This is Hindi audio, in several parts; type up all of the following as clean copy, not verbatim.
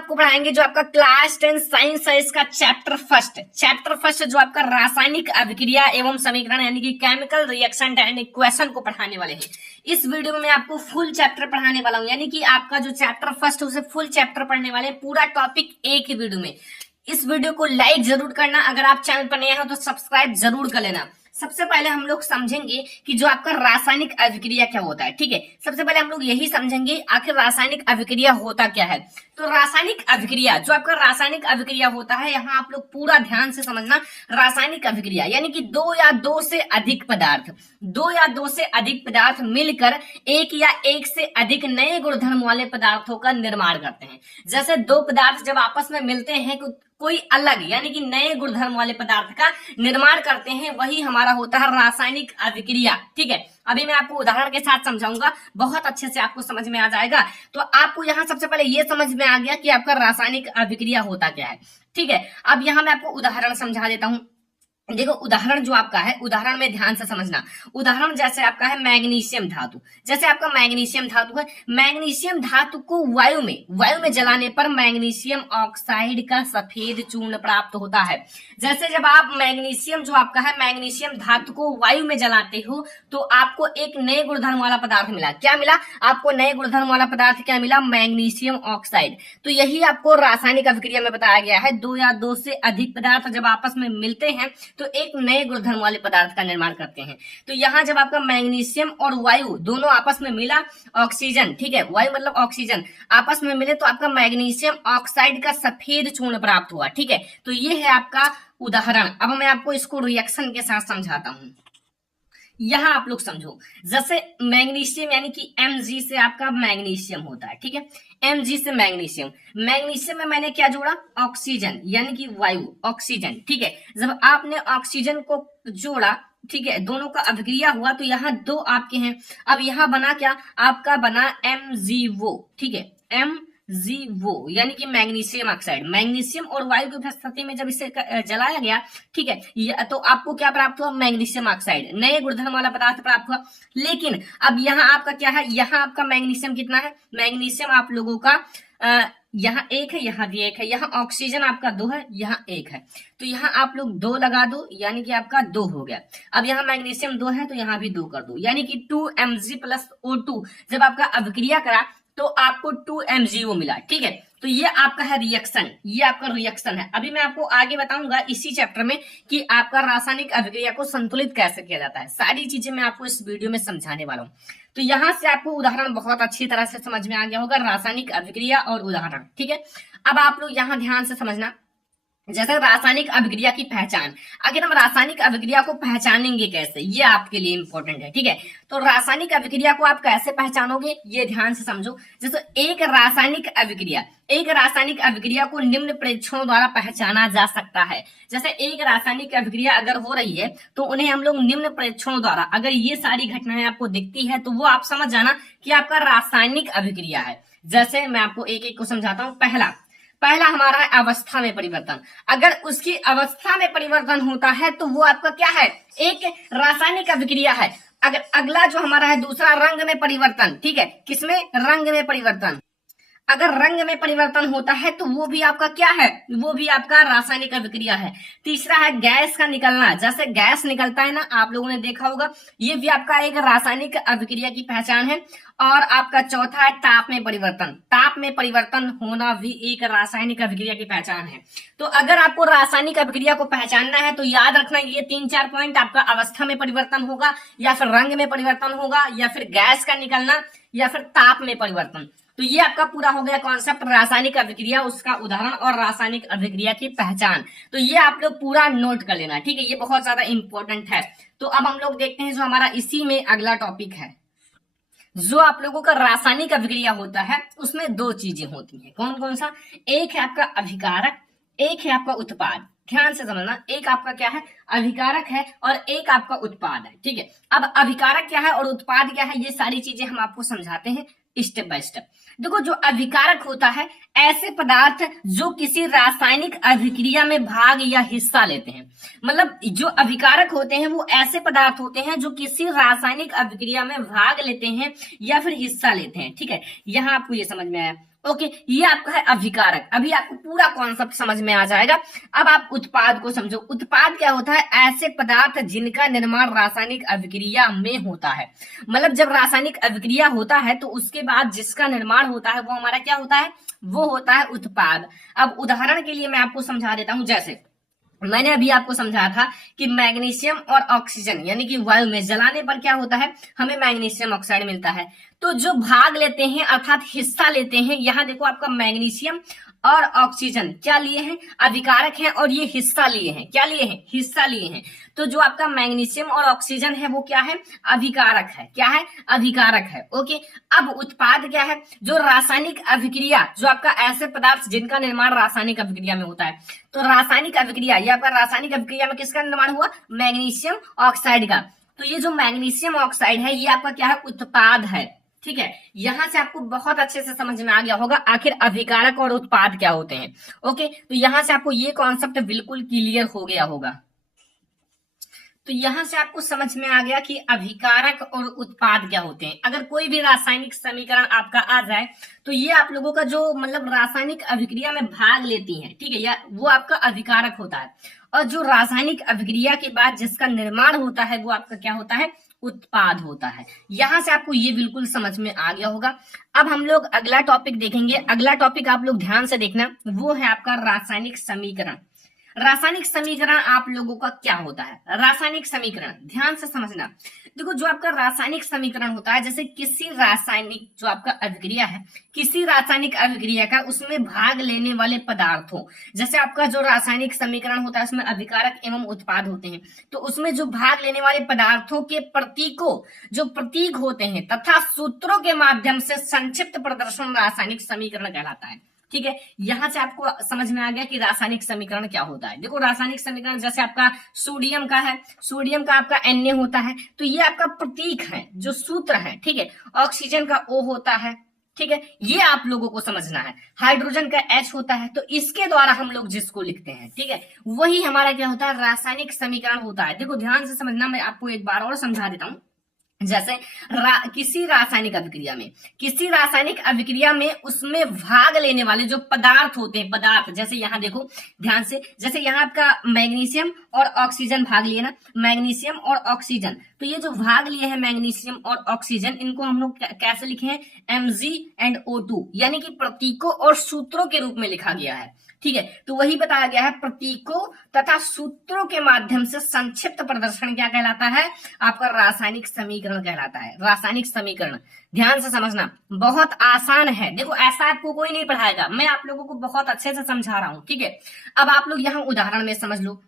आपको पढ़ाएंगे जो आपका क्लास 10 साइंस है, इसका चैप्टर फर्स्ट जो आपका रासायनिक अभिक्रिया एवं समीकरण यानी कि केमिकल रिएक्शन एंड इक्वेशन को पढ़ाने वाले हैं। इस वीडियो में मैं आपको फुल चैप्टर पढ़ाने वाला हूं, यानी कि आपका जो चैप्टर फर्स्ट है उसे फुल चैप्टर पढ़ने वाले हैं, पूरा टॉपिक एक ही वीडियो में। इस वीडियो को लाइक जरूर करना, अगर आप चैनल पर नए हो तो सब्सक्राइब जरूर कर लेना। सबसे पहले हम लोग समझेंगे कि जो आपका रासायनिक अभिक्रिया क्या होता है। ठीक है, सबसे पहले हम लोग यही समझेंगे आखिर रासायनिक अभिक्रिया होता क्या है। तो रासायनिक अभिक्रिया जो आपका रासायनिक अभिक्रिया होता है, यहाँ आप लोग पूरा ध्यान से समझना। रासायनिक अभिक्रिया यानी कि दो या दो से अधिक पदार्थ मिलकर एक या एक से अधिक नए गुणधर्म वाले पदार्थों का निर्माण करते हैं। जैसे दो पदार्थ जब आपस में मिलते हैं कोई अलग यानी कि नए गुणधर्म वाले पदार्थ का निर्माण करते हैं, वही हमारा होता है रासायनिक अभिक्रिया। ठीक है, अभी मैं आपको उदाहरण के साथ समझाऊंगा, बहुत अच्छे से आपको समझ में आ जाएगा। तो आपको यहाँ सबसे पहले ये समझ में आ गया कि आपका रासायनिक अभिक्रिया होता क्या है। ठीक है, अब यहाँ मैं आपको उदाहरण समझा देता हूँ। देखो, उदाहरण जो आपका है, उदाहरण में ध्यान से समझना। उदाहरण जैसे आपका है मैग्नीशियम धातु। जैसे आपका मैग्नीशियम धातु है, मैग्नीशियम धातु को वायु में जलाने पर मैग्नीशियम ऑक्साइड का सफेद चूर्ण प्राप्त होता है। जैसे जब आप मैग्नीशियम जो आपका है, मैग्नीशियम धातु को वायु में जलाते हो तो आपको एक नए गुणधर्म वाला पदार्थ मिला। क्या मिला आपको? नए गुणधर्म वाला पदार्थ क्या मिला? Magnesium oxide. तो यही आपको रासायनिक अभिक्रिया में बताया गया है। दो या दो से अधिक पदार्थ जब आपस में मिलते हैं तो एक नए गुणधर्म वाले पदार्थ का निर्माण करते हैं। तो यहाँ जब आपका मैग्नीशियम और वायु दोनों आपस में मिला, ऑक्सीजन, ठीक है, वायु मतलब ऑक्सीजन आपस में मिले तो आपका मैग्नीशियम ऑक्साइड का सफेद चूर्ण प्राप्त हुआ। ठीक है, तो ये है आपका उदाहरण। अब मैं आपको इसको रिएक्शन के साथ समझाता हूं। यहां आप लोग समझो, जैसे मैग्नीशियम यानी कि Mg से आपका मैग्नीशियम होता है। ठीक है, Mg से मैग्नीशियम में मैंने क्या जोड़ा? ऑक्सीजन यानी कि वायु, ऑक्सीजन। ठीक है, जब आपने ऑक्सीजन को जोड़ा, ठीक है, दोनों का अभिक्रिया हुआ तो यहाँ दो आपके हैं। अब यहाँ बना क्या? आपका बना MgO। ठीक है, MgO यानी कि मैग्नीशियम ऑक्साइड। मैग्नीशियम और वायु की उपस्थिति में जब इसे जलाया गया, ठीक है, तो आपको क्या प्राप्त हुआ? मैग्नीशियम ऑक्साइड, नए गुणधर्म वाला पदार्थ प्राप्त हुआ। लेकिन अब यहाँ आपका क्या है? यहाँ आपका मैग्नीशियम कितना है? मैग्नीशियम आप लोगों का यहाँ एक है, यहाँ भी एक है, यहाँ ऑक्सीजन आपका दो है, यहाँ एक है। तो यहाँ आप लोग दो लगा दो, यानी कि आपका दो हो गया। अब यहाँ मैग्नीशियम दो है तो यहाँ भी दो कर दो, यानी कि 2Mg + O2 जब आपका अभिक्रिया करा तो आपको 2MgO मिला। ठीक है, तो ये आपका है रिएक्शन, ये आपका रिएक्शन है। अभी मैं आपको आगे बताऊंगा इसी चैप्टर में कि आपका रासायनिक अभिक्रिया को संतुलित कैसे किया जाता है। सारी चीजें मैं आपको इस वीडियो में समझाने वाला हूँ। तो यहाँ से आपको उदाहरण बहुत अच्छी तरह से समझ में आ गया होगा, रासायनिक अभिक्रिया और उदाहरण। ठीक है, अब आप लोग यहाँ ध्यान से समझना। जैसे रासायनिक अभिक्रिया की पहचान, अगर हम रासायनिक अभिक्रिया को पहचानेंगे कैसे, ये आपके लिए इंपॉर्टेंट है। ठीक है, तो रासायनिक अभिक्रिया को आप कैसे पहचानोगे ये ध्यान से समझो। जैसे एक रासायनिक अभिक्रिया को निम्न परीक्षणों द्वारा पहचाना जा सकता है। जैसे एक रासायनिक अभिक्रिया अगर हो रही है तो उन्हें हम लोग निम्न परीक्षणों द्वारा, अगर ये सारी घटनाएं आपको दिखती है तो वो आप समझ जाना कि आपका रासायनिक अभिक्रिया है। जैसे मैं आपको एक एक को समझाता हूँ। पहला हमारा है अवस्था में परिवर्तन। अगर उसकी अवस्था में परिवर्तन होता है तो वो आपका क्या है? एक रासायनिक अभिक्रिया है। अगर अगला जो हमारा है दूसरा, रंग में परिवर्तन। ठीक है, किसमें? रंग में परिवर्तन। अगर रंग में परिवर्तन होता है तो वो भी आपका क्या है? वो भी आपका रासायनिक अभिक्रिया है। तीसरा है गैस का निकलना। जैसे गैस निकलता है ना, आप लोगों ने देखा होगा, ये भी आपका एक रासायनिक अभिक्रिया की पहचान है। और आपका चौथा है ताप में परिवर्तन। ताप में परिवर्तन होना भी एक रासायनिक अभिक्रिया की पहचान है। तो अगर आपको रासायनिक अभिक्रिया को पहचानना है तो याद रखना ये 3-4 पॉइंट। आपका अवस्था में परिवर्तन होगा, या फिर रंग में परिवर्तन होगा, या फिर गैस का निकलना, या फिर ताप में परिवर्तन। तो ये आपका पूरा हो गया कॉन्सेप्ट, रासायनिक अभिक्रिया, उसका उदाहरण और रासायनिक अभिक्रिया की पहचान। तो ये आप लोग पूरा नोट कर लेना। ठीक है, ये बहुत ज्यादा इंपॉर्टेंट है। तो अब हम लोग देखते हैं जो हमारा इसी में अगला टॉपिक है। जो आप लोगों का रासायनिक अभिक्रिया होता है उसमें दो चीजें होती हैं। कौन कौन सा? एक है आपका अभिकारक, एक है आपका उत्पाद। ध्यान से समझना, एक आपका क्या है? अभिकारक है, और एक आपका उत्पाद है। ठीक है, अब अभिकारक क्या है और उत्पाद क्या है, ये सारी चीजें हम आपको समझाते हैं स्टेप बाय स्टेप। देखो, जो अभिकारक होता है ऐसे पदार्थ जो किसी रासायनिक अभिक्रिया में भाग या हिस्सा लेते हैं। मतलब जो अभिकारक होते हैं वो ऐसे पदार्थ होते हैं जो किसी रासायनिक अभिक्रिया में भाग लेते हैं या फिर हिस्सा लेते हैं। ठीक है, यहाँ आपको ये समझ में आया। ओके, ये आपका है अभिकारक। अभी आपको पूरा कॉन्सेप्ट समझ में आ जाएगा। अब आप उत्पाद को समझो। उत्पाद क्या होता है? ऐसे पदार्थ जिनका निर्माण रासायनिक अभिक्रिया में होता है। मतलब जब रासायनिक अभिक्रिया होता है तो उसके बाद जिसका निर्माण होता है वो हमारा क्या होता है? वो होता है उत्पाद। अब उदाहरण के लिए मैं आपको समझा देता हूं। जैसे मैंने अभी आपको समझाया था कि मैग्नीशियम और ऑक्सीजन यानी कि वायु में जलाने पर क्या होता है? हमें मैग्नीशियम ऑक्साइड मिलता है। तो जो भाग लेते हैं अर्थात हिस्सा लेते हैं, यहां देखो आपका मैग्नीशियम और ऑक्सीजन क्या लिए हैं? अभिकारक हैं, और ये हिस्सा लिए हैं। क्या लिए हैं? हिस्सा लिए हैं। तो जो आपका मैग्नीशियम और ऑक्सीजन है वो क्या है? अभिकारक है। क्या है? अभिकारक है। ओके, अब उत्पाद क्या है? जो रासायनिक अभिक्रिया, जो आपका ऐसे पदार्थ जिनका निर्माण रासायनिक अभिक्रिया में होता है। तो रासायनिक अभिक्रिया, ये आपका रासायनिक अभिक्रिया में किसका निर्माण हुआ? मैग्नीशियम ऑक्साइड का। तो ये जो मैग्नीशियम ऑक्साइड है ये आपका क्या है? उत्पाद है। ठीक है, यहां से आपको बहुत अच्छे से समझ में आ गया होगा आखिर अभिकारक और उत्पाद क्या होते हैं। ओके, तो यहां से आपको ये कॉन्सेप्ट बिल्कुल क्लियर हो गया होगा। तो यहां से आपको समझ में आ गया कि अभिकारक और उत्पाद क्या होते हैं। अगर कोई भी रासायनिक समीकरण आपका आ जाए तो ये आप लोगों का जो मतलब रासायनिक अभिक्रिया में भाग लेती हैं, ठीक है, या वो आपका अभिकारक होता है। और जो रासायनिक अभिक्रिया के बाद जिसका निर्माण होता है वो आपका क्या होता है? उत्पाद होता है। यहां से आपको ये बिल्कुल समझ में आ गया होगा। अब हम लोग अगला टॉपिक देखेंगे। अगला टॉपिक आप लोग ध्यान से देखना, वो है आपका रासायनिक समीकरण। रासायनिक समीकरण आप लोगों का क्या होता है? रासायनिक समीकरण ध्यान से समझना। देखो, जो आपका रासायनिक समीकरण होता है, जैसे किसी रासायनिक जो आपका अभिक्रिया है, किसी रासायनिक अभिक्रिया का उसमें भाग लेने वाले पदार्थों, जैसे आपका जो रासायनिक समीकरण होता है उसमें अभिकारक एवं उत्पाद होते हैं, तो उसमें जो भाग लेने वाले पदार्थों के प्रतीकों, जो प्रतीक होते हैं तथा सूत्रों के माध्यम से संक्षिप्त प्रदर्शन रासायनिक समीकरण कहलाता है। ठीक है, यहां से आपको समझ में आ गया कि रासायनिक समीकरण क्या होता है। देखो, रासायनिक समीकरण जैसे आपका सोडियम का है, सोडियम का आपका Na होता है, तो ये आपका प्रतीक है, जो सूत्र है। ठीक है, ऑक्सीजन का O होता है। ठीक है, ये आप लोगों को समझना है। हाइड्रोजन का H होता है, तो इसके द्वारा हम लोग जिसको लिखते हैं, ठीक है, वही हमारा क्या होता है? रासायनिक समीकरण होता है। देखो, ध्यान से समझना, मैं आपको एक बार और समझा देता हूं। जैसे किसी रासायनिक अभिक्रिया में उसमें भाग लेने वाले जो पदार्थ होते हैं, पदार्थ, जैसे यहां देखो ध्यान से, जैसे यहां आपका मैग्नीशियम और ऑक्सीजन भाग लिए ना, मैग्नीशियम और ऑक्सीजन, तो ये जो भाग लिए हैं मैग्नीशियम और ऑक्सीजन, इनको हम लोग कैसे लिखे हैं? Mg&O2, यानी कि प्रतीकों और सूत्रों के रूप में लिखा गया है। ठीक है, तो वही बताया गया है, प्रतीकों तथा सूत्रों के माध्यम से संक्षिप्त प्रदर्शन क्या कहलाता है? आपका रासायनिक समीकरण कहलाता है। रासायनिक समीकरण ध्यान से समझना, बहुत आसान है। देखो, ऐसा आपको कोई नहीं पढ़ाएगा, मैं आप लोगों को बहुत अच्छे से समझा रहा हूं। ठीक है, अब आप लोग यहाँ उदाहरण में समझ लो।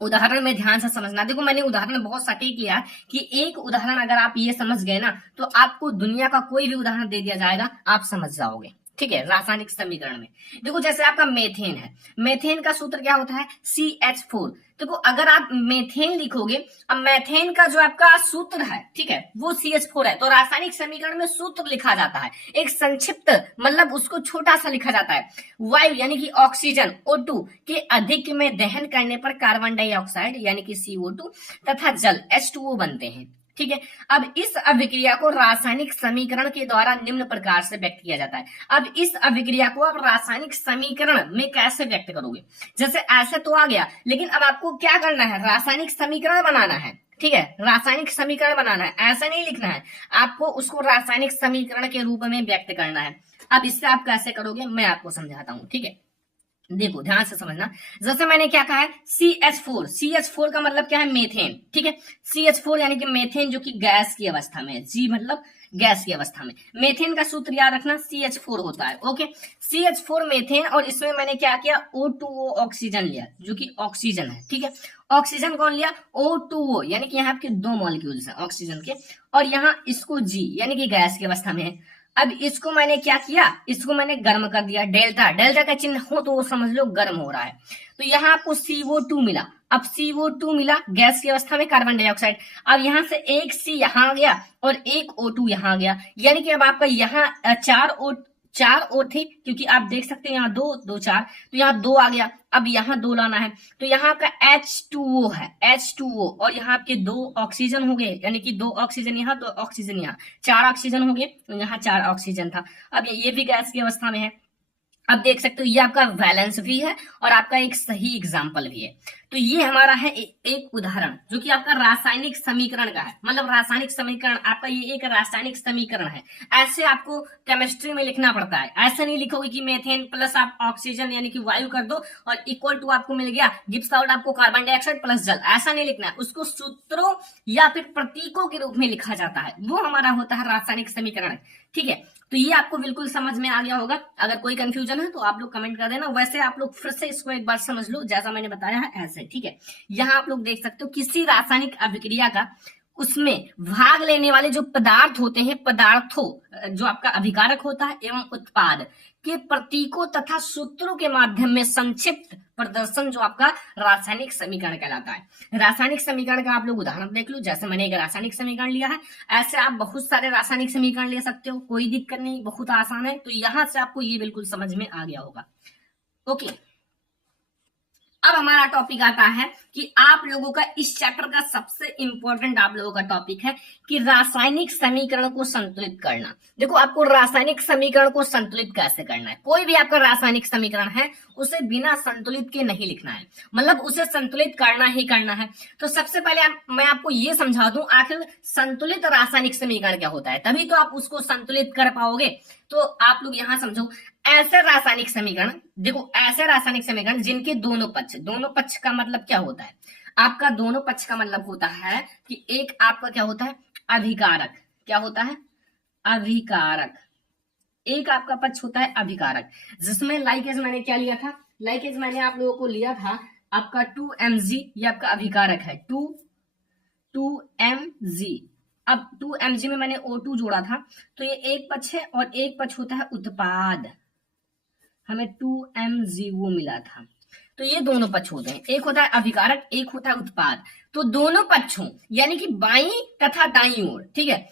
उदाहरण में ध्यान से समझना। देखो, मैंने उदाहरण बहुत सटीक लिया कि एक उदाहरण अगर आप ये समझ गए ना, तो आपको दुनिया का कोई भी उदाहरण दे दिया जाएगा, आप समझ जाओगे। ठीक है, रासायनिक समीकरण में देखो, जैसे आपका मेथेन है, मेथेन का सूत्र क्या होता है? CH4। देखो, अगर आप मेथेन लिखोगे, अब मेथेन का जो आपका सूत्र है, ठीक है, वो CH4 है, तो रासायनिक समीकरण में सूत्र लिखा जाता है एक संक्षिप्त, मतलब उसको छोटा सा लिखा जाता है। वायु यानी कि ऑक्सीजन O2 के अधिक में दहन करने पर कार्बन डाइऑक्साइड यानी कि CO2 तथा जल H2O बनते हैं। ठीक है, अब इस अभिक्रिया को रासायनिक समीकरण के द्वारा निम्न प्रकार से व्यक्त किया जाता है। अब इस अभिक्रिया को आप रासायनिक समीकरण में कैसे व्यक्त करोगे? जैसे ऐसे तो आ गया, लेकिन अब आपको क्या करना है? रासायनिक समीकरण बनाना है। ठीक है, रासायनिक समीकरण बनाना है, ऐसा नहीं लिखना है, आपको उसको रासायनिक समीकरण के रूप में व्यक्त करना है। अब इससे आप कैसे करोगे, मैं आपको समझाता हूं। ठीक है, देखो ध्यान से समझना, जैसे मैंने क्या कहा है? CH4 का मतलब क्या है? मेथेन। ठीक है, CH4 यानी कि मेथेन, जो कि गैस की अवस्था में है। G मतलब गैस की अवस्था में। मेथेन का सूत्र याद रखना, CH4 होता है। ओके, CH4 मेथेन, और इसमें मैंने क्या किया? O2O ऑक्सीजन लिया, जो कि ऑक्सीजन है। ठीक है, ऑक्सीजन कौन लिया? O2O, यानी कि यहाँ आपके दो मॉलिक्यूल्स हैं ऑक्सीजन के, और यहाँ इसको G यानी कि गैस की अवस्था में है। अब इसको मैंने क्या किया? इसको मैंने गर्म कर दिया, डेल्टा का चिन्ह हो तो वो समझ लो गर्म हो रहा है। तो यहाँ आपको CO2 मिला। अब CO2 मिला गैस की अवस्था में, कार्बन डाइऑक्साइड। अब यहाँ से एक C यहाँ आ गया और एक O2 यहाँ आ गया, यानी कि अब आपका यहाँ 4 और थे, क्योंकि आप देख सकते हैं यहाँ 2 2 4, तो यहाँ 2 आ गया। अब यहाँ 2 लाना है, तो यहाँ आपका H2O है, H2O, और यहाँ आपके 2 ऑक्सीजन हो गए, यानी कि 2 ऑक्सीजन यहाँ 2 ऑक्सीजन यहाँ, 4 ऑक्सीजन हो गए, तो यहाँ 4 ऑक्सीजन था। अब ये भी गैस की अवस्था में है। अब देख सकते हो ये आपका वैलेंस भी है और आपका एक सही एग्जाम्पल भी है। तो ये हमारा है एक उदाहरण जो कि आपका रासायनिक समीकरण का है, मतलब रासायनिक समीकरण आपका ये एक रासायनिक समीकरण है। ऐसे आपको केमिस्ट्री में लिखना पड़ता है, ऐसे नहीं लिखोगे कि मेथेन प्लस आप ऑक्सीजन यानी कि वायु कर दो और इक्वल टू आपको मिल गया गिब्स आउट आपको कार्बन डाइऑक्साइड प्लस जल, ऐसा नहीं लिखना है। उसको सूत्रों या फिर प्रतीकों के रूप में लिखा जाता है, वो हमारा होता है रासायनिक समीकरण। ठीक है, तो ये आपको बिल्कुल समझ में आ गया होगा। अगर कोई कंफ्यूजन है तो आप लोग कमेंट कर देना, वैसे आप लोग फिर से इसको एक बार समझ लो जैसा मैंने बताया है ऐसे। ठीक है, यहाँ आप लोग देख सकते हो किसी रासायनिक अभिक्रिया का उसमें भाग लेने वाले जो पदार्थ होते हैं, पदार्थों जो आपका अभिकारक होता है एवं उत्पाद के प्रतीकों तथा सूत्रों के माध्यम में संक्षिप्त प्रदर्शन जो आपका रासायनिक समीकरण कहलाता है। रासायनिक समीकरण का आप लोग उदाहरण देख लो, जैसे मैंने एक रासायनिक समीकरण लिया है, ऐसे आप बहुत सारे रासायनिक समीकरण ले सकते हो, कोई दिक्कत नहीं, बहुत आसान है। तो यहां से आपको ये बिल्कुल समझ में आ गया होगा। ओके, अब हमारा टॉपिक आता है कि आप लोगों का इस चैप्टर का सबसे इंपॉर्टेंट आप लोगों का टॉपिक है कि रासायनिक समीकरण को संतुलित करना। देखो, आपको रासायनिक समीकरण को संतुलित कैसे करना है। कोई भी आपका रासायनिक समीकरण है उसे बिना संतुलित के नहीं लिखना है, मतलब उसे संतुलित करना ही करना है। तो सबसे पहले मैं आपको ये समझा दूं आखिर संतुलित रासायनिक समीकरण क्या होता है, तभी तो आप उसको संतुलित कर पाओगे। तो आप लोग यहां समझो, ऐसे रासायनिक समीकरण, देखो ऐसे रासायनिक समीकरण जिनके दोनों पक्ष का मतलब क्या होता है, आपका दोनों पक्ष का मतलब होता है कि एक आपका क्या होता है अभिकारक, क्या होता है अभिकारक, एक आपका पक्ष होता है अभिकारक, जिसमें लाइकेज मैंने क्या लिया था, लाइकेज मैंने आप लोगों को लिया था आपका 2mg, ये आपका अभिकारक है 2mg। अब 2mg में मैंने O2 जोड़ा था, तो ये एक पक्ष है और एक पक्ष होता है उत्पाद, हमें 2mg वो मिला था। तो ये दोनों पक्ष होते हैं, एक होता है अभिकारक, एक होता है उत्पाद। तो दोनों पक्षों यानी कि बाईं तथा दाईं ओर, ठीक है,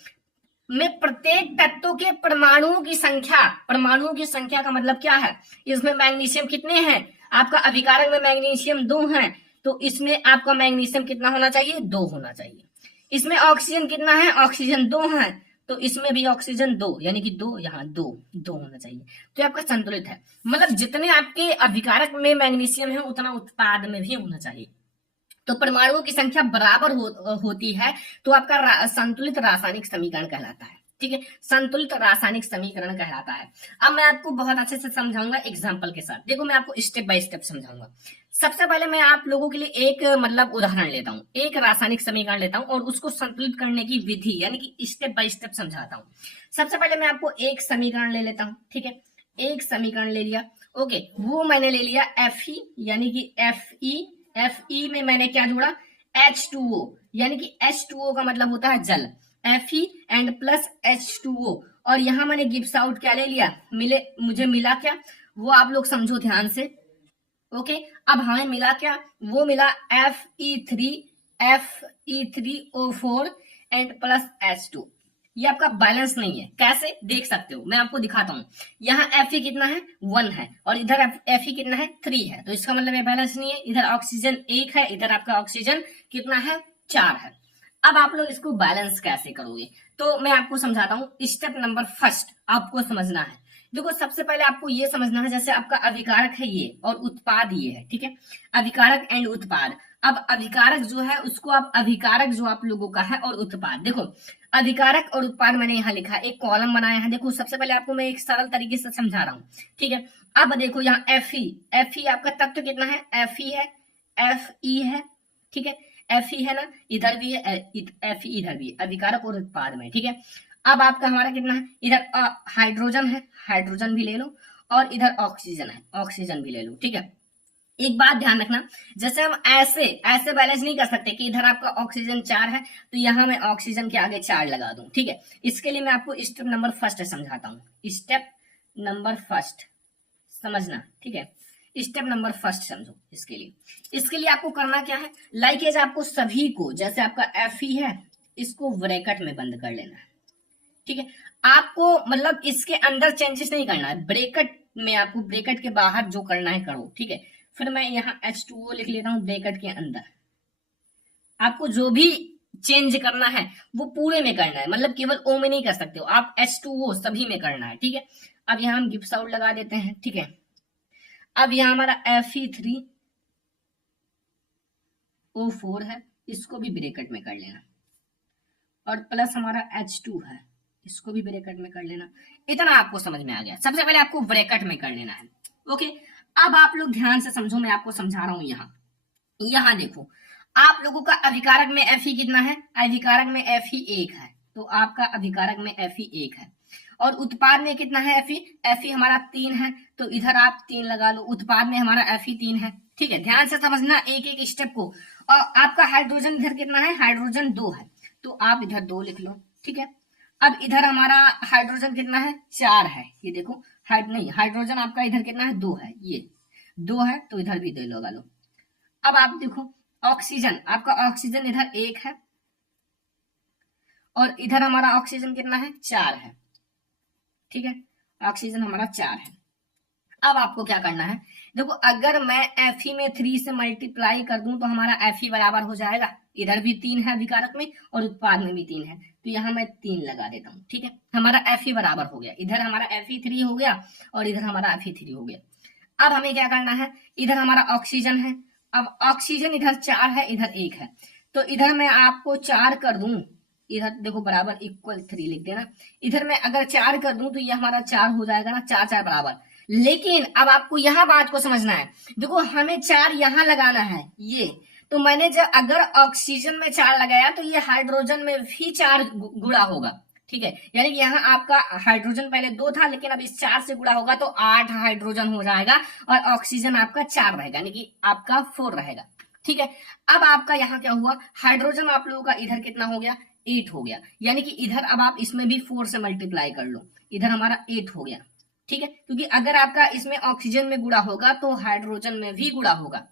में प्रत्येक तत्व के परमाणुओं की संख्या का मतलब क्या है, इसमें मैग्नीशियम कितने हैं, आपका अभिकारक में मैग्नीशियम 2 है, तो इसमें आपका मैग्नीशियम कितना होना चाहिए 2 होना चाहिए। इसमें ऑक्सीजन कितना है, ऑक्सीजन 2 है, तो इसमें भी ऑक्सीजन 2 यानी कि 2 यहाँ 2 होना चाहिए। तो आपका संतुलित है, मतलब जितने आपके अभिकारक में मैग्नीशियम है उतना उत्पाद में भी होना चाहिए। तो परमाणुओं की संख्या बराबर होती है, तो आपका संतुलित रासायनिक समीकरण कहलाता है। ठीक है, संतुलित रासायनिक समीकरण कहलाता है। अब मैं आपको बहुत अच्छे से समझाऊंगा एग्जांपल के साथ। देखो, मैं आपको स्टेप बाय स्टेप समझाऊंगा। सबसे पहले मैं आप लोगों के लिए एक मतलब उदाहरण लेता हूँ, एक रासायनिक समीकरण लेता हूँ और उसको संतुलित करने की विधि यानी कि स्टेप बाय स्टेप समझाता हूँ। सबसे पहले मैं आपको एक समीकरण ले लेता हूँ। ठीक है, एक समीकरण ले लिया, ओके, वो मैंने ले लिया Fe यानी कि Fe में मैंने क्या जोड़ा H2O, यानी कि H2O का मतलब होता है जल, Fe एंड प्लस H2O, और यहां मैंने गिब्स आउट क्या ले लिया, मुझे मिला क्या वो आप लोग समझो ध्यान से। ओके, अब हमें मिला क्या, वो मिला Fe3O4 एंड प्लस H2। ये आपका बैलेंस नहीं है, कैसे देख सकते हो मैं आपको दिखाता हूं। यहाँ Fe कितना है 1 है और इधर Fe कितना है 3 है, तो इसका मतलब ये बैलेंस नहीं है। इधर ऑक्सीजन 1 है, इधर आपका ऑक्सीजन कितना है 4 है। अब आप लोग इसको बैलेंस कैसे करोगे, तो मैं आपको समझाता हूँ। स्टेप नंबर फर्स्ट आपको समझना है। देखो, सबसे पहले आपको ये समझना है, जैसे आपका अभिकारक है ये और उत्पाद ये है, ठीक है, अभिकारक एंड उत्पाद। अब अभिकारक जो है उसको आप अभिकारक जो आप लोगों का है और उत्पाद, देखो अभिकारक और उत्पाद मैंने यहाँ लिखा, एक कॉलम बनाया है। देखो, सबसे पहले आपको मैं एक सरल तरीके से समझा रहा हूँ, ठीक है। अब देखो यहाँ Fe आपका तत्व कितना है, Fe है, Fe है, ठीक है, Fe है ना, इधर भी है Fe, इधर भी अभिकारक और उत्पाद में, ठीक है। अब आपका हमारा कितना है, इधर हाइड्रोजन है, हाइड्रोजन भी ले लो, और इधर ऑक्सीजन है, ऑक्सीजन भी ले लो, ठीक है। एक बात ध्यान रखना, जैसे हम ऐसे बैलेंस नहीं कर सकते कि इधर आपका ऑक्सीजन 4 है तो यहाँ मैं ऑक्सीजन के आगे 4 लगा दूं, ठीक है। इसके लिए मैं आपको स्टेप नंबर फर्स्ट समझाता हूँ। स्टेप नंबर फर्स्ट समझना, ठीक है, स्टेप नंबर फर्स्ट समझो। इसके लिए आपको करना क्या है, लाइकेज आपको सभी को, जैसे आपका Fe है इसको ब्रैकेट में बंद कर लेना है, ठीक है। आपको मतलब इसके अंदर चेंजेस नहीं करना है, ब्रैकेट में आपको ब्रैकेट के बाहर जो करना है करो, ठीक है। फिर मैं यहाँ H2O लिख लेता हूँ ब्रैकेट के अंदर। आपको जो भी चेंज करना है वो पूरे में करना है, मतलब केवल O में नहीं कर सकते हो आप, H2O सभी में करना है, ठीक है। अब यहाँ हम गिब्स आउट लगा देते हैं, ठीक है। अब यहाँ हमारा Fe3O4 है, इसको भी ब्रैकेट में कर लेना, और प्लस हमारा H2 है, इसको भी ब्रैकेट में कर लेना। इतना आपको समझ में आ गया। सबसे पहले आपको ब्रैकेट में कर लेना है, ओके। अब आप लोग ध्यान से समझो, मैं आपको समझा रहा हूं। यहाँ देखो, आप लोगों का अभिकारक में Fe कितना है, अभिकारक में Fe 1 है, तो आपका अभिकारक में Fe 1 है। और उत्पाद में कितना है Fe हमारा 3 है, तो इधर आप 3 लगा लो। उत्पाद में हमारा Fe 3 है, ठीक है। ध्यान से समझना एक एक स्टेप को। और आपका हाइड्रोजन इधर कितना है, हाइड्रोजन 2 है, तो आप इधर 2 लिख लो, ठीक है। अब इधर हमारा हाइड्रोजन कितना है, 4 है, ये देखो हाइड्रोजन आपका इधर कितना है, 2 है, ये 2 है, तो इधर भी 2 लगा लो। अब आप देखो ऑक्सीजन, आपका ऑक्सीजन इधर 1 है, और इधर हमारा ऑक्सीजन कितना है, 4 है, ठीक है। ऑक्सीजन हमारा 4 है। अब आपको क्या करना है, देखो अगर मैं Fe में 3 से मल्टीप्लाई कर दूं तो हमारा Fe बराबर हो जाएगा, इधर भी 3 है अभिकारक में और उत्पाद में भी 3 है, तो यहाँ मैं 3 लगा देता हूँ, ठीक है। हमारा Fe बराबर हो गया, इधर हमारा Fe3 हो गया और इधर हमारा Fe3 हो गया। अब हमें क्या करना है, इधर हमारा ऑक्सीजन है, अब ऑक्सीजन इधर 4 है, इधर 1 है, तो इधर मैं आपको 4 कर दूं, इधर देखो बराबर इक्वल 3 लिख देना। इधर मैं अगर 4 कर दूं तो ये हमारा 4 हो जाएगा ना, 4 4 बराबर। लेकिन अब आपको यहाँ बात को समझना है, देखो हमें 4 यहाँ लगाना है, ये तो मैंने जब अगर ऑक्सीजन में 4 लगाया तो ये हाइड्रोजन में भी 4 गुणा होगा, ठीक है। यानी कि यहाँ आपका हाइड्रोजन पहले 2 था, लेकिन अब इस 4 से गुणा होगा तो 8 हाइड्रोजन हो जाएगा, और ऑक्सीजन आपका 4 रहेगा, यानी कि आपका 4 रहेगा, ठीक है। अब आपका यहाँ क्या हुआ, हाइड्रोजन आप लोगों का इधर कितना हो गया, 8 हो गया, यानी कि इधर अब आप इसमें भी 4 से मल्टीप्लाई कर लो, इधर हमारा 8 हो गया, ठीक है। क्योंकि अगर आपका इसमें ऑक्सीजन में गुणा होगा तो हाइड्रोजन में भी गुणा होगा।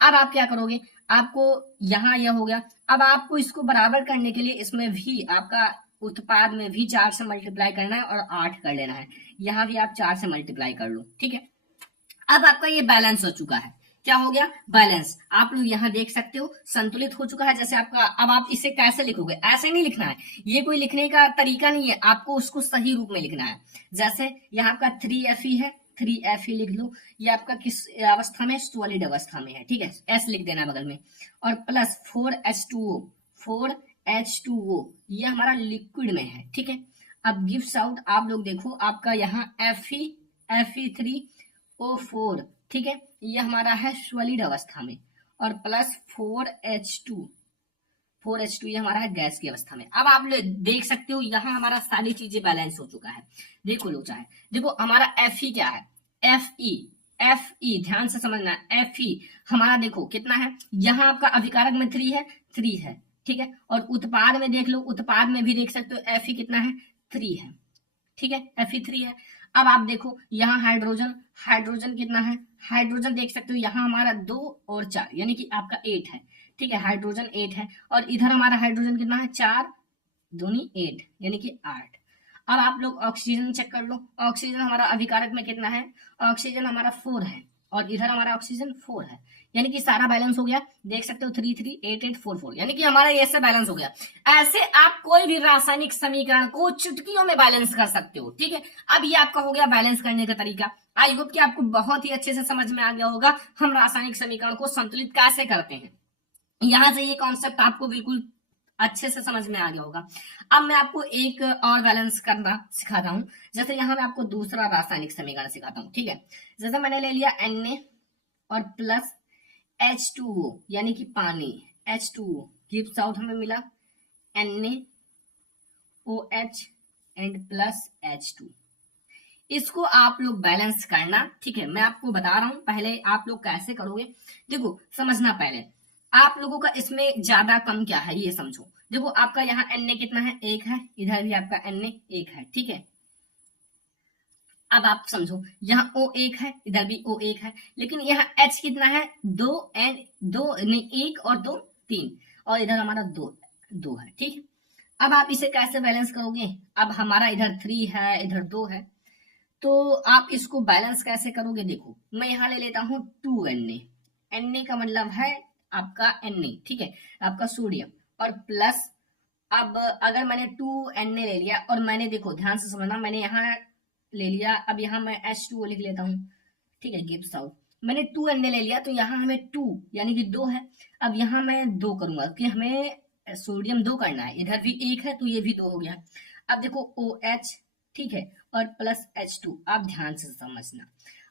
अब आप क्या करोगे, आपको यहाँ यह हो गया। अब आपको इसको बराबर करने के लिए इसमें भी आपका उत्पाद में भी 4 से मल्टीप्लाई करना है और 8 कर लेना है, यहाँ भी आप 4 से मल्टीप्लाई कर लो, ठीक है। अब आपका ये बैलेंस हो चुका है, क्या हो गया, बैलेंस। आप लोग यहाँ देख सकते हो संतुलित हो चुका है। जैसे आपका, अब आप इसे कैसे लिखोगे, ऐसे नहीं लिखना है, ये कोई लिखने का तरीका नहीं है, आपको उसको सही रूप में लिखना है। जैसे यहाँ आपका 3Fe है, 3Fe लिख लो, ये आपका किस अवस्था में, सॉलिड अवस्था में है, ठीक है, S लिख देना बगल में, और प्लस 4H2O, 4H2O ये हमारा लिक्विड में है, ठीक है। अब गिव्स आउट आप लोग देखो, आपका यहाँ Fe3O4, ठीक है, ये हमारा है सॉलिड अवस्था में, और प्लस 4H2 ये हमारा है गैस की अवस्था में। अब आप देख सकते हो यहाँ हमारा सारी चीजें बैलेंस हो चुका है। देखो लो चाहे, देखो हमारा Fe क्या है, Fe ध्यान से समझना, Fe हमारा देखो कितना है, यहाँ आपका अभिकारक में 3 है, 3 है, ठीक है। और उत्पाद में देख लो, उत्पाद में भी देख सकते हो Fe कितना है, 3 है, ठीक है, Fe 3 है। अब आप देखो यहाँ हाइड्रोजन कितना है, हाइड्रोजन देख सकते हो यहाँ हमारा 2 और 4 यानी कि आपका 8 है, ठीक है, हाइड्रोजन 8 है, और इधर हमारा हाइड्रोजन कितना है, 4 दूनी 8 यानी कि 8। अब आप लोग ऑक्सीजन चेक कर लो, ऑक्सीजन हमारा अभिकारक में कितना है, ऑक्सीजन हमारा 4 है, और इधर हमारा ऑक्सीजन 4 है, यानी कि सारा बैलेंस हो गया। देख सकते हो 3 3 8 8 4 4, यानी कि हमारा ये ऐसे बैलेंस हो गया। ऐसे आप कोई भी रासायनिक समीकरण को चुटकियों में बैलेंस कर सकते हो, ठीक है। अब ये आपका हो गया बैलेंस करने का तरीका। आई होप कि आपको बहुत ही अच्छे से समझ में आ गया होगा हम रासायनिक समीकरण को संतुलित कैसे करते हैं। यहां से ये कॉन्सेप्ट आपको बिल्कुल अच्छे से समझ में आ गया होगा। अब मैं आपको एक और बैलेंस करना सिखाता हूं। जैसे यहाँ मैं आपको दूसरा रासायनिक समीकरण सिखाता हूँ, ठीक है। जैसे मैंने ले लिया Na और प्लस H2O यानी कि पानी, H2O गिव्स आउट हमें मिला NaOH एंड प्लस H2। इसको आप लोग बैलेंस करना, ठीक है। मैं आपको बता रहा हूं, पहले आप लोग कैसे करोगे, देखो समझना। पहले आप लोगों का इसमें ज्यादा कम क्या है ये समझो। देखो आपका यहाँ Na कितना है, 1 है, इधर भी आपका Na 1 है, ठीक है। अब आप समझो यहाँ O1 है, इधर भी O1 है, लेकिन यहाँ H कितना है, 2 नहीं 1 और 2 3, और इधर हमारा 2 है, ठीक है। अब आप इसे कैसे बैलेंस करोगे? अब हमारा इधर 3 है, इधर 2 है, तो आप इसको बैलेंस कैसे करोगे? देखो मैं यहाँ ले लेता हूँ 2Na। Na का मतलब है आपका Na, ठीक है, आपका सोडियम, और प्लस, अब अगर मैंने 2Na ले लिया और मैंने, देखो ध्यान से समझना, मैंने यहाँ ले लिया, अब यहाँ मैं H2O लिख लेता हूँ, ठीक है, गिव्स आउट। मैंने 2Na ले लिया तो यहाँ हमें 2 यानी कि 2 है। अब यहाँ मैं 2 करूंगा कि हमें सोडियम 2 करना है, इधर भी 1 है तो ये भी 2 हो गया। अब देखो OH, ठीक है, और प्लस H2, आप ध्यान से समझना।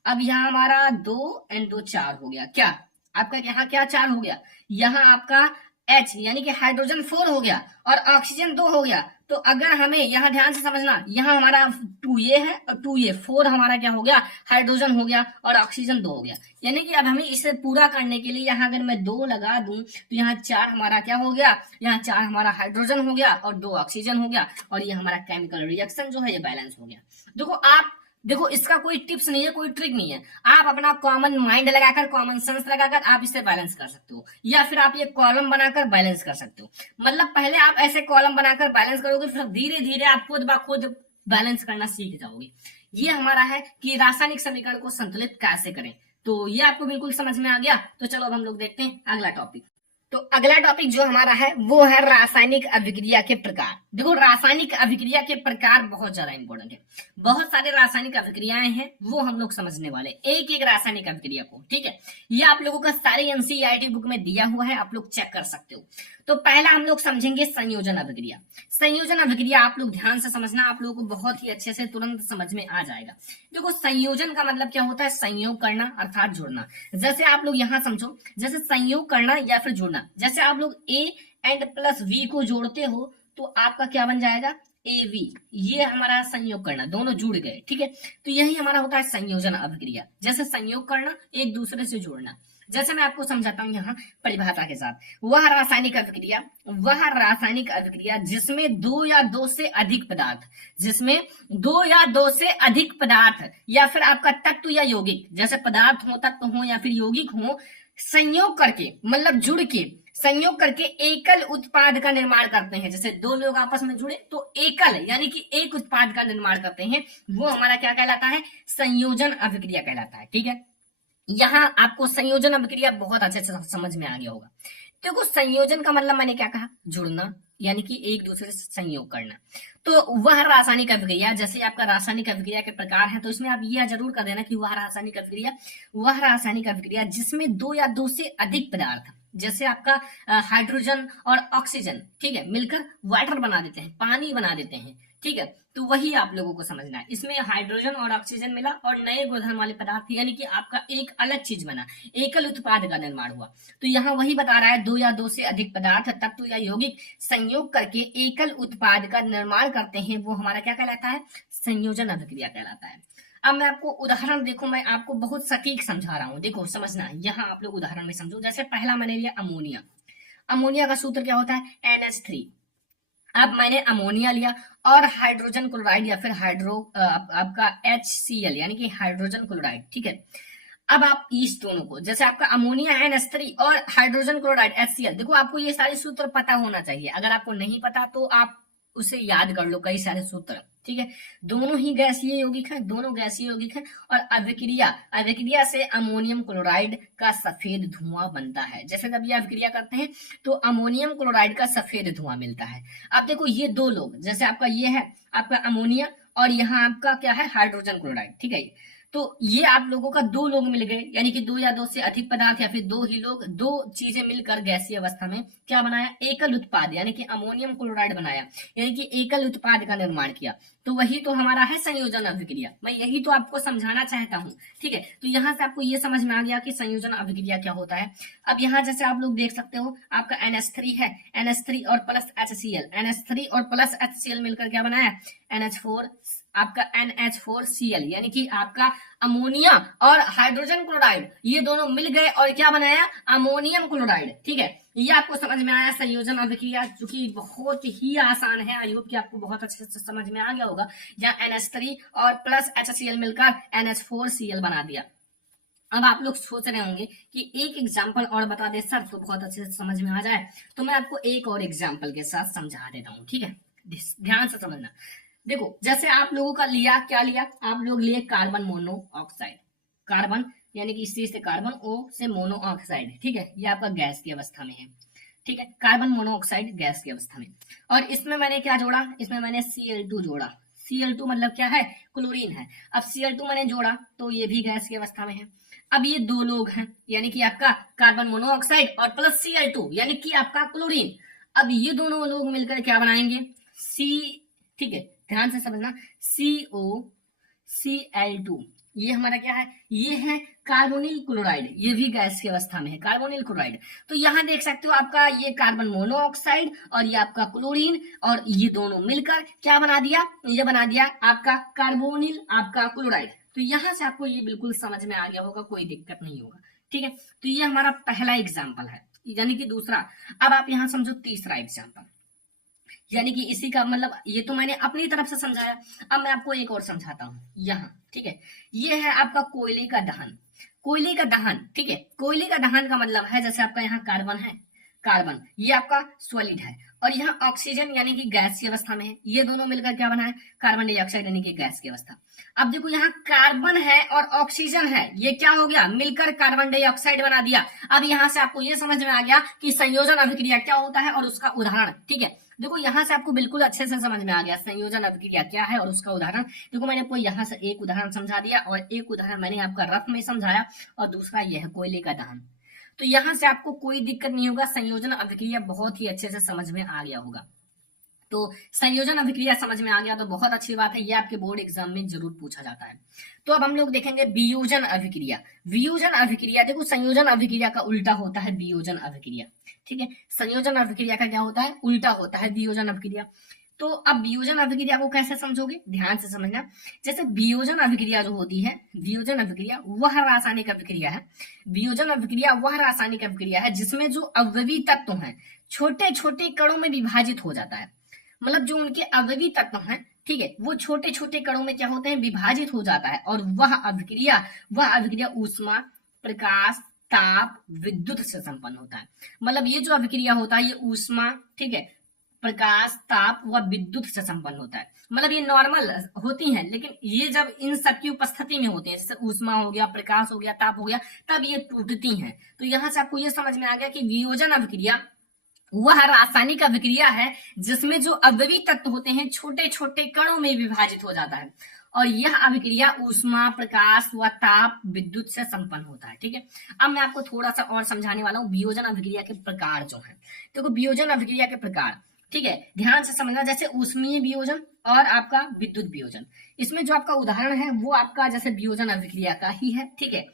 अब यहाँ हमारा 2 एंड 2 4 हो गया। क्या आपका यहाँ क्या 4 हो गया? यहाँ आपका H यानी कि हाइड्रोजन 4 हो गया और ऑक्सीजन 2 हो गया। तो अगर हमें यहाँ ध्यान से समझना, यहाँ हमारा 2 ये है और 2 ये, 4 हमारा क्या हो गया? हाइड्रोजन हो गया और ऑक्सीजन 2 हो गया। यानी कि अब हमें इसे पूरा करने के लिए यहाँ अगर मैं 2 लगा दूं तो यहाँ 4 हमारा क्या हो गया? यहाँ 4 हमारा हाइड्रोजन हो गया और 2 ऑक्सीजन हो गया, और ये हमारा केमिकल रिएक्शन जो है ये बैलेंस हो गया। देखो इसका कोई टिप्स नहीं है, कोई ट्रिक नहीं है, आप अपना कॉमन माइंड लगाकर, कॉमन सेंस लगाकर आप इसे बैलेंस कर सकते हो, या फिर आप ये कॉलम बनाकर बैलेंस कर सकते हो। मतलब पहले आप ऐसे कॉलम बनाकर बैलेंस करोगे, फिर धीरे धीरे आप खुद ब खुद बैलेंस करना सीख जाओगे। ये हमारा है कि रासायनिक समीकरण को संतुलित कैसे करें। तो ये आपको बिल्कुल समझ में आ गया। तो चलो अब हम लोग देखते हैं अगला टॉपिक। तो अगला टॉपिक जो हमारा है वो है रासायनिक अभिक्रिया के प्रकार। देखो रासायनिक अभिक्रिया के प्रकार बहुत ज्यादा इंपॉर्टेंट है। बहुत सारे रासायनिक अभिक्रियाएं हैं, वो हम लोग समझने वाले एक एक रासायनिक अभिक्रिया को, ठीक है। ये आप लोगों का सारी एनसीईआरटी बुक में दिया हुआ है, आप लोग चेक कर सकते हो। तो पहला हम लोग समझेंगे संयोजन अभिक्रिया। संयोजन अभिक्रिया आप लोग ध्यान से समझना, आप लोगों को बहुत ही अच्छे से तुरंत समझ में आ जाएगा। देखो संयोजन का मतलब क्या होता है? संयोग करना अर्थात जुड़ना। जैसे आप लोग यहाँ समझो, जैसे संयोग करना या फिर जुड़ना, जैसे आप लोग A एंड प्लस V को जोड़ते हो तो आपका क्या बन जाएगा? AV। ये हमारा संयोग करना, दोनों जुड़ गए, ठीक है। तो यही हमारा होता है संयोजन अभिक्रिया। जैसे संयोग करना, एक दूसरे से जोड़ना। जैसे मैं आपको समझाता हूं यहाँ परिभाषा के साथ, वह रासायनिक अभिक्रिया जिसमें 2 या 2 से अधिक पदार्थ, जिसमें 2 या 2 से अधिक पदार्थ या फिर आपका तत्व या यौगिक, जैसे पदार्थ हो, तत्व हो या फिर यौगिक हो, संयोग करके मतलब जुड़ के संयोग करके एकल उत्पाद का निर्माण करते हैं। जैसे 2 लोग आपस में जुड़े तो एकल यानी कि एक उत्पाद का निर्माण करते हैं, वो हमारा क्या कहलाता है? संयोजन अभिक्रिया कहलाता है, ठीक है। यहाँ आपको संयोजन अभिक्रिया बहुत अच्छे से समझ में आ गया होगा। देखो संयोजन का मतलब मैंने क्या कहा? जुड़ना, यानी कि एक दूसरे से संयोग करना। तो वह रासायनिक अभिक्रिया, जैसे आपका रासायनिक अभिक्रिया के प्रकार है, तो इसमें आप यह जरूर कर देना कि वह रासायनिक अभिक्रिया जिसमें 2 या 2 से अधिक पदार्थ, जैसे आपका हाइड्रोजन और ऑक्सीजन, ठीक है, मिलकर वाटर बना देते हैं, पानी बना देते हैं, ठीक है। तो वही आप लोगों को समझना है। इसमें हाइड्रोजन और ऑक्सीजन मिला और नए गुणधर्म वाले पदार्थ, यानी कि आपका एक अलग चीज बना, एकल उत्पाद का निर्माण हुआ। तो यहाँ वही बता रहा है, 2 या 2 से अधिक पदार्थ, तत्व या यौगिक संयोग करके एकल उत्पाद का निर्माण करते हैं, वो हमारा क्या कहलाता है? संयोजन अभिक्रिया कहलाता है। अब मैं आपको उदाहरण, देखो मैं आपको बहुत सटीक समझा रहा हूँ, देखो समझना, यहाँ आप लोग उदाहरण में समझो। जैसे पहला मैंने लिया अमोनिया। अमोनिया का सूत्र क्या होता है? NH3। अब मैंने अमोनिया लिया और हाइड्रोजन क्लोराइड या फिर आपका HCl यानी कि हाइड्रोजन क्लोराइड, ठीक है। अब आप इस दोनों को, जैसे आपका अमोनिया NH3 और हाइड्रोजन क्लोराइड HCl, देखो आपको ये सारे सूत्र पता होना चाहिए। अगर आपको नहीं पता तो आप उसे याद कर लो, कई सारे सूत्र, ठीक है। दोनों ही गैसीय यौगिक हैं, दोनों गैसीय यौगिक हैं, और अभिक्रिया से अमोनियम क्लोराइड का सफेद धुआं बनता है। जैसे जब ये अभिक्रिया करते हैं तो अमोनियम क्लोराइड का सफेद धुआं मिलता है। अब देखो ये 2 लोग, जैसे आपका ये है आपका अमोनिया और यहाँ आपका क्या है? हाइड्रोजन क्लोराइड, ठीक है। तो ये आप लोगों का 2 लोग मिल गए, यानी कि 2 या 2 से अधिक पदार्थ या फिर 2 ही लोग, 2 चीजें मिलकर गैसीय अवस्था में क्या बनाया? एकल उत्पाद यानी कि अमोनियम क्लोराइड बनाया, यानी कि एकल उत्पाद का निर्माण किया। तो वही तो हमारा है संयोजन अभिक्रिया। मैं यही तो आपको समझाना चाहता हूँ, ठीक है। तो यहाँ से आपको ये समझ में आ गया कि संयोजन अभिक्रिया क्या होता है। अब यहाँ जैसे आप लोग देख सकते हो, आपका NH3 है, NH3 और प्लस HCl, NH3 और प्लस HCl मिलकर क्या बनाया? NH4, आपका NH4Cl, यानी कि आपका अमोनिया और हाइड्रोजन क्लोराइड ये दोनों मिल गए और क्या बनाया? अमोनियम क्लोराइड, ठीक है। ये आपको समझ में आया संयोजन अभिक्रिया, जो कि बहुत ही आसान है। आई होप कि आपको बहुत अच्छे से समझ में आ गया होगा। जहाँ NH3 और प्लस HCl मिलकर NH4Cl बना दिया। अब आप लोग सोच रहे होंगे कि एक एग्जाम्पल और बता दे सर तो बहुत अच्छे से समझ में आ जाए, तो मैं आपको एक और एग्जाम्पल के साथ समझा देता हूँ, ठीक है, ध्यान से समझना। देखो जैसे आप लोगों का लिया, क्या लिया आप लोग लिए, कार्बन मोनोऑक्साइड, कार्बन यानी कि सी से कार्बन, ओ से मोनोऑक्साइड, ठीक है, ये आपका गैस की अवस्था में है, ठीक है, कार्बन मोनोऑक्साइड गैस की अवस्था में। और इसमें मैंने क्या जोड़ा, इसमें मैंने Cl2 जोड़ा, Cl2 मतलब क्या है, क्लोरीन है। अब Cl2 मैंने जोड़ा तो ये भी गैस की अवस्था में है। अब ये दो लोग हैं, यानी कि आपका कार्बन मोनोऑक्साइड और प्लस Cl2 यानी कि आपका क्लोरीन। अब ये दोनों लोग मिलकर क्या बनाएंगे, सी, ठीक है, ध्यान से समझना, COCl2, ये हमारा क्या है, ये है कार्बोनिल क्लोराइड, ये भी गैस की अवस्था में है, कार्बोनिल क्लोराइड। तो यहाँ देख सकते हो आपका ये कार्बन मोनोऑक्साइड और ये आपका क्लोरीन, और ये दोनों मिलकर क्या बना दिया, ये बना दिया आपका कार्बोनिल आपका क्लोराइड। तो यहाँ से आपको ये बिल्कुल समझ में आ गया होगा, कोई दिक्कत नहीं होगा, ठीक है। तो ये हमारा पहला एग्जाम्पल है, यानी कि दूसरा। अब आप यहाँ समझो तीसरा एग्जाम्पल, यानी कि इसी का मतलब, ये तो मैंने अपनी तरफ से समझाया, अब मैं आपको एक और समझाता हूँ यहाँ, ठीक है। ये है आपका कोयले का दहन, कोयले का दहन, ठीक है। कोयले का दहन का मतलब है जैसे आपका यहाँ कार्बन है, कार्बन ये आपका सॉलिड है, और यहाँ ऑक्सीजन यानी कि गैस की अवस्था में है, ये दोनों मिलकर क्या बना है, कार्बन डाइऑक्साइड यानी कि गैस की अवस्था। अब देखो यहाँ कार्बन है और ऑक्सीजन है, ये क्या हो गया, मिलकर कार्बन डाइऑक्साइड बना दिया। अब यहाँ से आपको ये समझ में आ गया कि संयोजन अभिक्रिया क्या होता है और उसका उदाहरण, ठीक है। देखो यहाँ से आपको बिल्कुल अच्छे से समझ में आ गया संयोजन अभिक्रिया क्या है और उसका उदाहरण। देखो मैंने आपको यहाँ से एक उदाहरण समझा दिया, और एक उदाहरण मैंने आपका रफ में समझाया, और दूसरा यह है कोयले का दहन। तो यहाँ से आपको कोई दिक्कत नहीं होगा, संयोजन अभिक्रिया बहुत ही अच्छे से समझ में आ गया होगा। तो संयोजन अभिक्रिया समझ में आ गया तो बहुत अच्छी बात है, ये आपके बोर्ड एग्जाम में जरूर पूछा जाता है। तो अब हम लोग देखेंगे वियोजन अभिक्रिया। वियोजन अभिक्रिया, देखो संयोजन अभिक्रिया का उल्टा होता है वियोजन अभिक्रिया, ठीक है। संयोजन अभिक्रिया का क्या होता है, उल्टा होता है वियोजन अभिक्रिया। तो अब वियोजन अभिक्रिया को कैसे समझोगे, ध्यान से समझना। जैसे वियोजन अभिक्रिया जो होती है, वियोजन अभिक्रिया वह रासायनिक अभिक्रिया है, वियोजन अभिक्रिया वह रासायनिक अभिक्रिया है जिसमें जो अवयवी तत्व हैं छोटे छोटे कणों में विभाजित हो जाता है। मतलब जो उनके अवयवी तत्व हैं, ठीक है, वो छोटे छोटे कणों में क्या होते हैं, विभाजित हो जाता है। और वह अभिक्रिया ऊष्मा, प्रकाश, ताप, विद्युत से संपन्न होता है। मतलब ये जो अभिक्रिया होता है ये ऊष्मा, ठीक है, प्रकाश, ताप व विद्युत से संपन्न होता है। मतलब ये नॉर्मल होती हैं, लेकिन ये जब इन सबकी उपस्थिति में होते हैं, जैसे ऊष्मा हो गया, प्रकाश हो गया, ताप हो गया, तब ये टूटती हैं। तो यहाँ से आपको ये समझ में आ गया कि वियोजन अभिक्रिया वह रासायनिक अभिक्रिया है जिसमें जो अवयवी तत्व होते हैं छोटे छोटे कणों में विभाजित हो जाता है, और यह अभिक्रिया ऊष्मा, प्रकाश व ताप, विद्युत से संपन्न होता है, ठीक है। अब मैं आपको थोड़ा सा और समझाने वाला हूँ वियोजन अभिक्रिया के प्रकार जो है। देखो वियोजन अभिक्रिया के प्रकार, ठीक है, ध्यान से समझना। जैसे ऊष्मीय वियोजन और आपका विद्युत वियोजन, इसमें जो आपका उदाहरण है वो आपका जैसे वियोजन अभिक्रिया का ही है, ठीक है।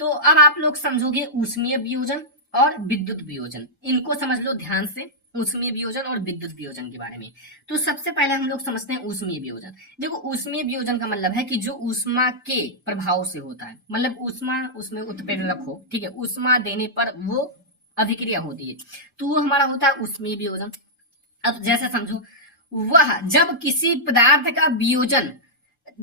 तो अब आप लोग समझोगे ऊष्मीय वियोजन और विद्युत वियोजन, इनको समझ लो ध्यान से, ऊष्मीय वियोजन और विद्युत वियोजन के बारे में। तो सबसे पहले हम लोग समझते हैं ऊष्मीय वियोजन। देखो ऊष्मीय वियोजन का मतलब है कि जो ऊष्मा के प्रभाव से होता है, मतलब ऊष्मा उसमें उत्प्रेरक रखो, ठीक है, ऊष्मा देने पर वो अभिक्रिया होती है, तो वो हमारा होता है ऊष्मीय वियोजन। अब जैसे समझो, वह जब किसी पदार्थ का वियोजन,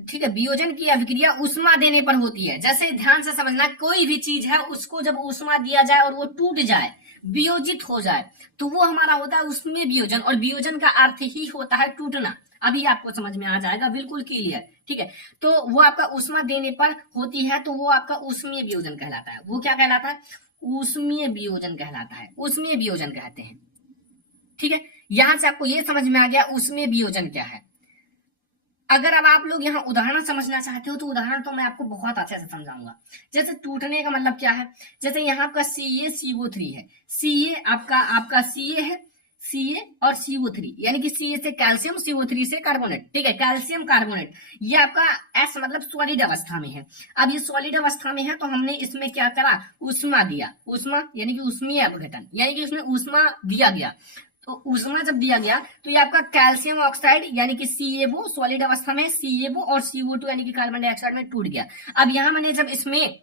ठीक है, वियोजन की अभिक्रिया ऊष्मा देने पर होती है। जैसे ध्यान से समझना, कोई भी चीज है उसको जब ऊष्मा दिया जाए और वो टूट जाए, वियोजित हो जाए, तो वो हमारा होता है ऊष्मीय वियोजन। और वियोजन का अर्थ ही होता है टूटना। अभी आपको समझ में आ जाएगा, बिल्कुल क्लियर, ठीक है। तो वो आपका ऊष्मा देने पर होती है, तो वो आपका ऊष्मीय वियोजन कहलाता है। वो क्या कहलाता है, ऊष्मीय वियोजन कहलाता है, ऊष्मीय वियोजन कहते हैं, ठीक है। यहां से आपको ये समझ में आ गया ऊष्मीय वियोजन क्या है। अगर अब आप लोग यहाँ उदाहरण समझना चाहते हो तो उदाहरण तो मैं आपको बहुत अच्छे से समझाऊंगा। जैसे टूटने का मतलब क्या है, जैसे यहाँ आपका CaCO3 है, Ca आपका Ca है, Ca और CO3, यानी कि Ca से कैल्शियम, CO3 से कार्बोनेट, ठीक है, कैल्शियम कार्बोनेट, ये आपका S मतलब सॉलिड अवस्था में है। अब ये सॉलिड अवस्था में है तो हमने इसमें क्या करा, ऊष्मा दिया, ऊष्मा यानी कि ऊष्मीय अपघटन, यानी कि उसमें ऊष्मा दिया गया। तो ऊष्मा जब दिया गया तो ये आपका कैल्शियम ऑक्साइड यानी कि CaO सॉलिड अवस्था में, CaO और CO2 यानी कि कार्बन डाइऑक्साइड में टूट गया। अब यहाँ मैंने जब इसमें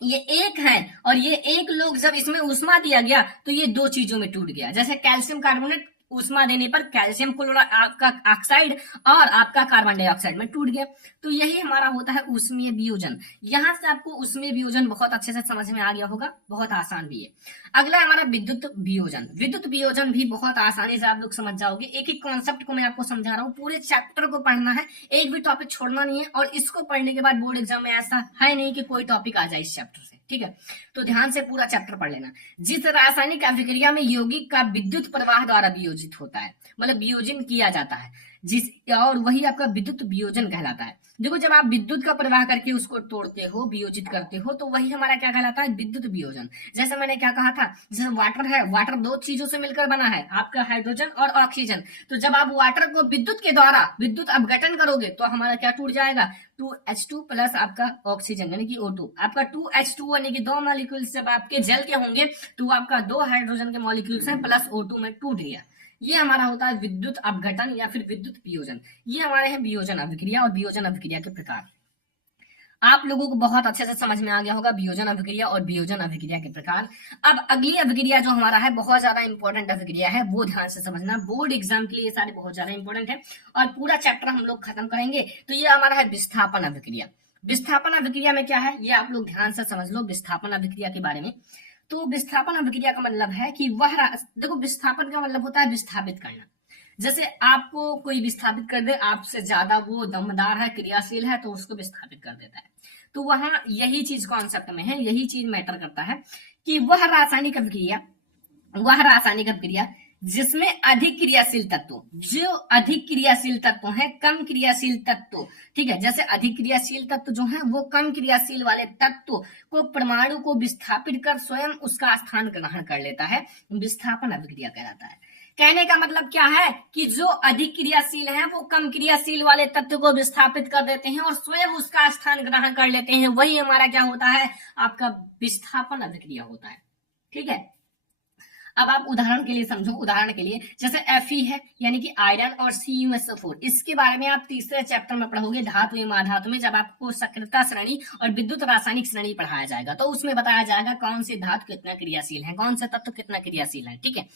ये एक है और ये एक लोग जब इसमें ऊष्मा दिया गया तो ये दो चीजों में टूट गया। जैसे कैल्शियम कार्बोनेट ऊष्मा देने पर कैल्शियम क्लोराइड ऑक्साइड और आपका कार्बन डाइऑक्साइड में टूट गया। तो यही हमारा होता है ऊष्मीय वियोजन। यहां से आपको ऊष्मीय वियोजन बहुत अच्छे से समझ में आ गया होगा, बहुत आसान भी है। अगला हमारा विद्युत वियोजन। विद्युत वियोजन भी बहुत आसानी से आप लोग समझ जाओगे। एक एक कॉन्सेप्ट को मैं आपको समझा रहा हूँ, पूरे चैप्टर को पढ़ना है, एक भी टॉपिक छोड़ना नहीं है। और इसको पढ़ने के बाद बोर्ड एग्जाम में ऐसा है नहीं कि कोई टॉपिक आ जाए इस चैप्टर से, ठीक है। तो ध्यान से पूरा चैप्टर पढ़ लेना। जिस रासायनिक अभिक्रिया में यौगिक का विद्युत प्रवाह द्वारा वियोजित होता है, मतलब वियोजन किया जाता है, जिस और वही आपका विद्युत वियोजन कहलाता है। देखो जब आप विद्युत का प्रवाह करके उसको तोड़ते हो, वियोजित करते हो, तो वही हमारा क्या कहलाता है, विद्युत वियोजन। जैसे मैंने क्या कहा था, जैसे वाटर है, वाटर दो चीजों से मिलकर बना है, आपका हाइड्रोजन और ऑक्सीजन। तो जब आप वाटर को विद्युत के द्वारा विद्युत अपघटन करोगे तो हमारा क्या टूट जाएगा, 2H2 प्लस आपका ऑक्सीजन यानी कि O2। आपका 2H2 यानी कि दो मॉलिक्यूल्स जब आपके जल के होंगे तो आपका दो हाइड्रोजन के मॉलिक्यूल्स हैं प्लस O2 में टूट गया। ये हमारा होता है विद्युत अपघटन या फिर विद्युत वियोजन। ये हमारे हैं वियोजन अभिक्रिया और वियोजन अभिक्रिया के प्रकार। आप लोगों को बहुत अच्छे से समझ में आ गया होगा वियोजन अभिक्रिया और वियोजन अभिक्रिया के प्रकार। अब अगली अभिक्रिया जो हमारा है बहुत ज्यादा इंपॉर्टेंट अभिक्रिया है, वो ध्यान से समझना, बोर्ड एग्जाम के लिए ये सारे बहुत ज्यादा इंपॉर्टेंट है और पूरा चैप्टर हम लोग खत्म करेंगे। तो ये हमारा है विस्थापन अभिक्रिया। विस्थापन अभिक्रिया में क्या है ये आप लोग ध्यान से समझ लो विस्थापन अभिक्रिया के बारे में। तो विस्थापन अभिक्रिया का मतलब है कि देखो विस्थापन का मतलब होता है विस्थापित करना। जैसे आपको कोई विस्थापित कर दे, आपसे ज्यादा वो दमदार है, क्रियाशील है, तो उसको विस्थापित कर देता है। तो वहां यही चीज कॉन्सेप्ट में है, यही चीज मैटर करता है कि वह रासायनिक अभिक्रिया जिसमें अधिक क्रियाशील तत्व, जो अधिक क्रियाशील तत्व है, कम क्रियाशील तत्व, ठीक है। जैसे अधिक क्रियाशील तत्व जो है वो कम क्रियाशील वाले तत्व को परमाणु को विस्थापित कर स्वयं उसका स्थान ग्रहण कर लेता है, विस्थापन अभिक्रिया कहलाता है। कहने का मतलब क्या है कि जो अधिक क्रियाशील है वो कम क्रियाशील वाले तत्व को विस्थापित कर देते हैं और स्वयं उसका स्थान ग्रहण कर लेते हैं, वही हमारा क्या होता है, आपका विस्थापन अभिक्रिया होता है, ठीक है। अब आप उदाहरण के लिए समझो, उदाहरण के लिए जैसे Fe है यानी कि आयरन और CuSO4, इसके बारे में आप तीसरे चैप्टर में पढ़ोगे धातु एवं अधातु में, जब आपको सक्रियता श्रेणी और विद्युत रासायनिक श्रेणी पढ़ाया जाएगा तो उसमें बताया जाएगा कौन से धातु कितना क्रियाशील है, कौन से तत्व कितना क्रियाशील है, ठीक है।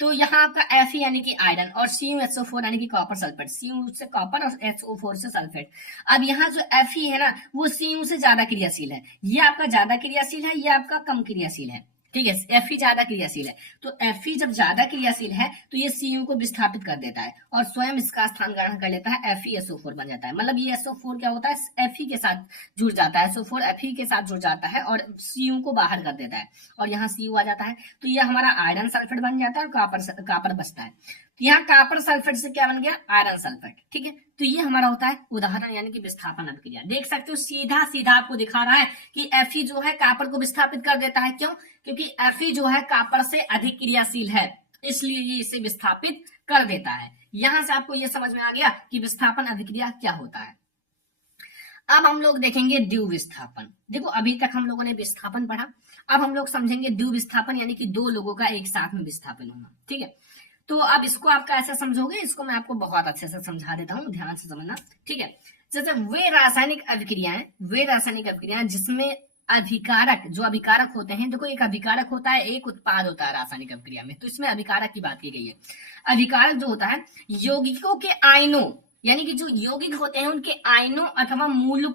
तो यहाँ आपका Fe यानी कि आयरन और CuSO4 यानी कि कॉपर सल्फेट, Cu से कॉपर और SO4 से सल्फेट। अब यहाँ जो Fe है ना वो Cu से ज्यादा क्रियाशील है, ये आपका ज्यादा क्रियाशील है, ये आपका कम क्रियाशील है, ठीक है। Fe ज्यादा क्रियाशील है, तो Fe जब ज्यादा क्रियाशील है तो ये Cu को विस्थापित कर देता है और स्वयं इसका स्थान ग्रहण कर लेता है, FeSO4 बन जाता है। मतलब ये SO4 क्या होता है, Fe के साथ जुड़ जाता है, SO4 Fe के साथ जुड़ जाता है और Cu को बाहर कर देता है और यहाँ Cu आ जाता है, तो ये हमारा आयरन सल्फेट बन जाता है और कापर बचता है। तो यहाँ कापर सल्फेट से क्या बन गया, आयरन सल्फेट, ठीक है। तो ये हमारा होता है उदाहरण यानी कि विस्थापन अभिक्रिया। देख सकते हो सीधा सीधा आपको दिखा रहा है कि Fe जो है कापर को विस्थापित कर देता है, क्यों, क्योंकि Fe जो है कापर से अधिक क्रियाशील है, इसलिए ये इसे विस्थापित कर देता है। यहां से आपको ये समझ में आ गया कि विस्थापन अभिक्रिया क्या होता है। अब हम लोग देखेंगे द्विविस्थापन। देखो अभी तक हम लोगों ने विस्थापन पढ़ा, अब हम लोग समझेंगे द्विविस्थापन यानी कि दो लोगों का एक साथ में विस्थापन होना, ठीक है। तो अब इसको आप कैसे समझोगे, इसको मैं आपको बहुत अच्छे से समझा देता हूँ, ध्यान से समझना, ठीक है। जैसे वे रासायनिक अभिक्रियाएं जिसमें अभिकारक, जो अभिकारक होते हैं, देखो एक अभिकारक होता है, एक उत्पाद होता है रासायनिक अभिक्रिया में, तो इसमें अभिकारक की बात की गई है। अभिकारक जो होता है यौगिकों के आयनों, यानी कि जो यौगिक होते हैं उनके आयनों अथवा मूल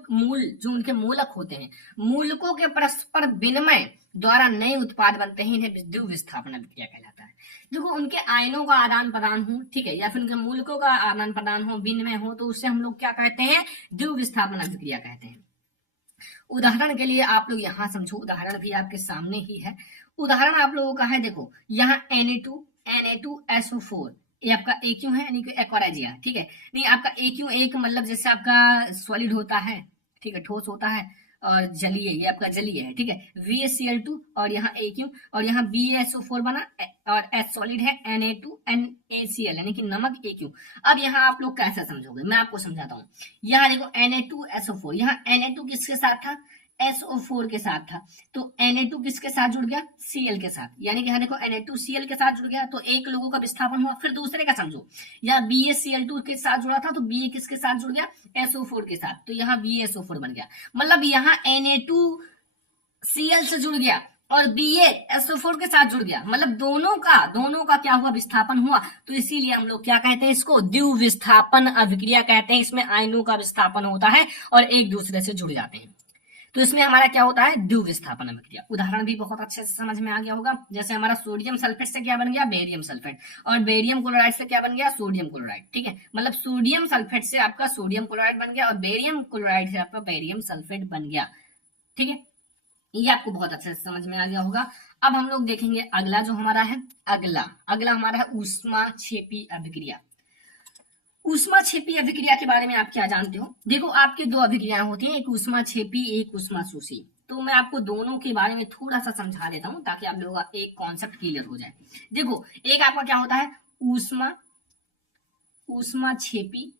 जो उनके मूलक होते हैं, मूलकों के परस्पर विनिमय द्वारा नए उत्पाद बनते हैं, इन्हें द्विविस्थापन अभिक्रिया कहलाता है। देखो उनके आयनों का आदान प्रदान हो, ठीक है, या फिर उनके मूलकों का आदान प्रदान हो, विनिमय हो, तो उससे हम लोग क्या कहते हैं, द्विविस्थापन अभिक्रिया कहते हैं। उदाहरण के लिए आप लोग यहाँ समझो, उदाहरण भी आपके सामने ही है। उदाहरण आप लोगों का है, देखो यहाँ Na2SO4, ये आपका AQ है यानी कि एक्वाराजिया, ठीक है। नहीं आपका AQ एक मतलब जैसे आपका सॉलिड होता है, ठीक है, ठोस होता है, और जलीय, ये आपका जलीय है, ठीक है। VaCl2 और यहाँ AQ और यहाँ BaSO4 बना और H सॉलिड है, Na2NaCl यानी कि नमक AQ। अब यहाँ आप लोग कैसे समझोगे, मैं आपको समझाता हूँ। यहाँ देखो Na2SO4, यहाँ Na2 किसके साथ था, SO4 के साथ था, तो Na2 किसके साथ जुड़ गया, Cl के साथ, यानी कि यहाँ देखो Na2 Cl के साथ जुड़ गया, तो एक लोगों का विस्थापन हुआ। फिर दूसरे का समझो, यहाँ BaCl2 के साथ जुड़ा था, तो Ba किसके साथ जुड़ गया, SO4 के साथ, तो यहाँ BaSO4 बन गया। मतलब यहाँ Na2 Cl से जुड़ गया और BaSO4 के साथ जुड़ गया, मतलब दोनों का क्या हुआ, विस्थापन हुआ। तो इसीलिए हम लोग क्या कहते हैं, इसको द्विविस्थापन अभिक्रिया कहते हैं। इसमें आयनों का विस्थापन होता है और एक दूसरे से जुड़ जाते हैं, तो इसमें हमारा क्या होता है, द्विविस्थापन अभिक्रिया। उदाहरण भी बहुत अच्छे से समझ में आ गया होगा। जैसे हमारा सोडियम सल्फेट से क्या बन गया, बेरियम सल्फेट, और बेरियम क्लोराइड से क्या बन गया, सोडियम क्लोराइड। ठीक है, मतलब सोडियम सल्फेट से आपका सोडियम क्लोराइड बन गया और बेरियम क्लोराइड से आपका बेरियम सल्फेट बन गया। ठीक है, ये आपको बहुत अच्छे से समझ में आ गया होगा। अब हम लोग देखेंगे अगला जो हमारा है, अगला हमारा है ऊष्माक्षेपी अभिक्रिया। ऊष्माक्षेपी अभिक्रिया के बारे में आप क्या जानते हो? देखो, आपके दो अभिक्रियाएं होती हैं, एक ऊष्माक्षेपी, एक ऊष्माशोषी। तो मैं आपको दोनों के बारे में थोड़ा सा समझा देता हूं ताकि आप लोगों का एक कॉन्सेप्ट क्लियर हो जाए। देखो, एक आपका क्या होता है, ऊष्माक्षेपी,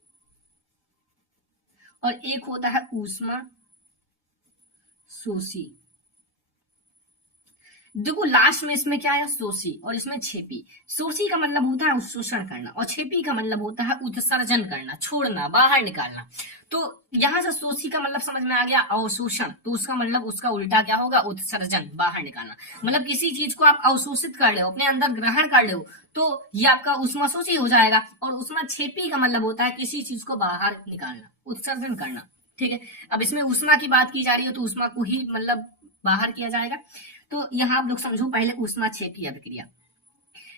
और एक होता है ऊष्माशोषी। देखो, लास्ट में इसमें क्या है, शोषी, और इसमें छेपी। शोषी का मतलब होता है उत्शोषण करना, और छेपी का मतलब होता है उत्सर्जन करना, छोड़ना, बाहर निकालना। तो यहां से शोषी का मतलब समझ में आ गया, अवशोषण, तो उसका मतलब उसका उल्टा क्या होगा, उत्सर्जन, बाहर निकालना। मतलब किसी चीज को आप अवशोषित कर ले, अपने अंदर ग्रहण कर ले, तो ये आपका ऊष्माशोषी हो जाएगा। और ऊष्माक्षेपी का मतलब होता है किसी चीज को बाहर निकालना, उत्सर्जन करना। ठीक है, अब इसमें ऊष्मा की बात की जा रही है तो ऊष्मा को ही मतलब बाहर किया जाएगा। तो यहाँ आप लोग समझो पहले ऊष्माक्षेपी अभिक्रिया।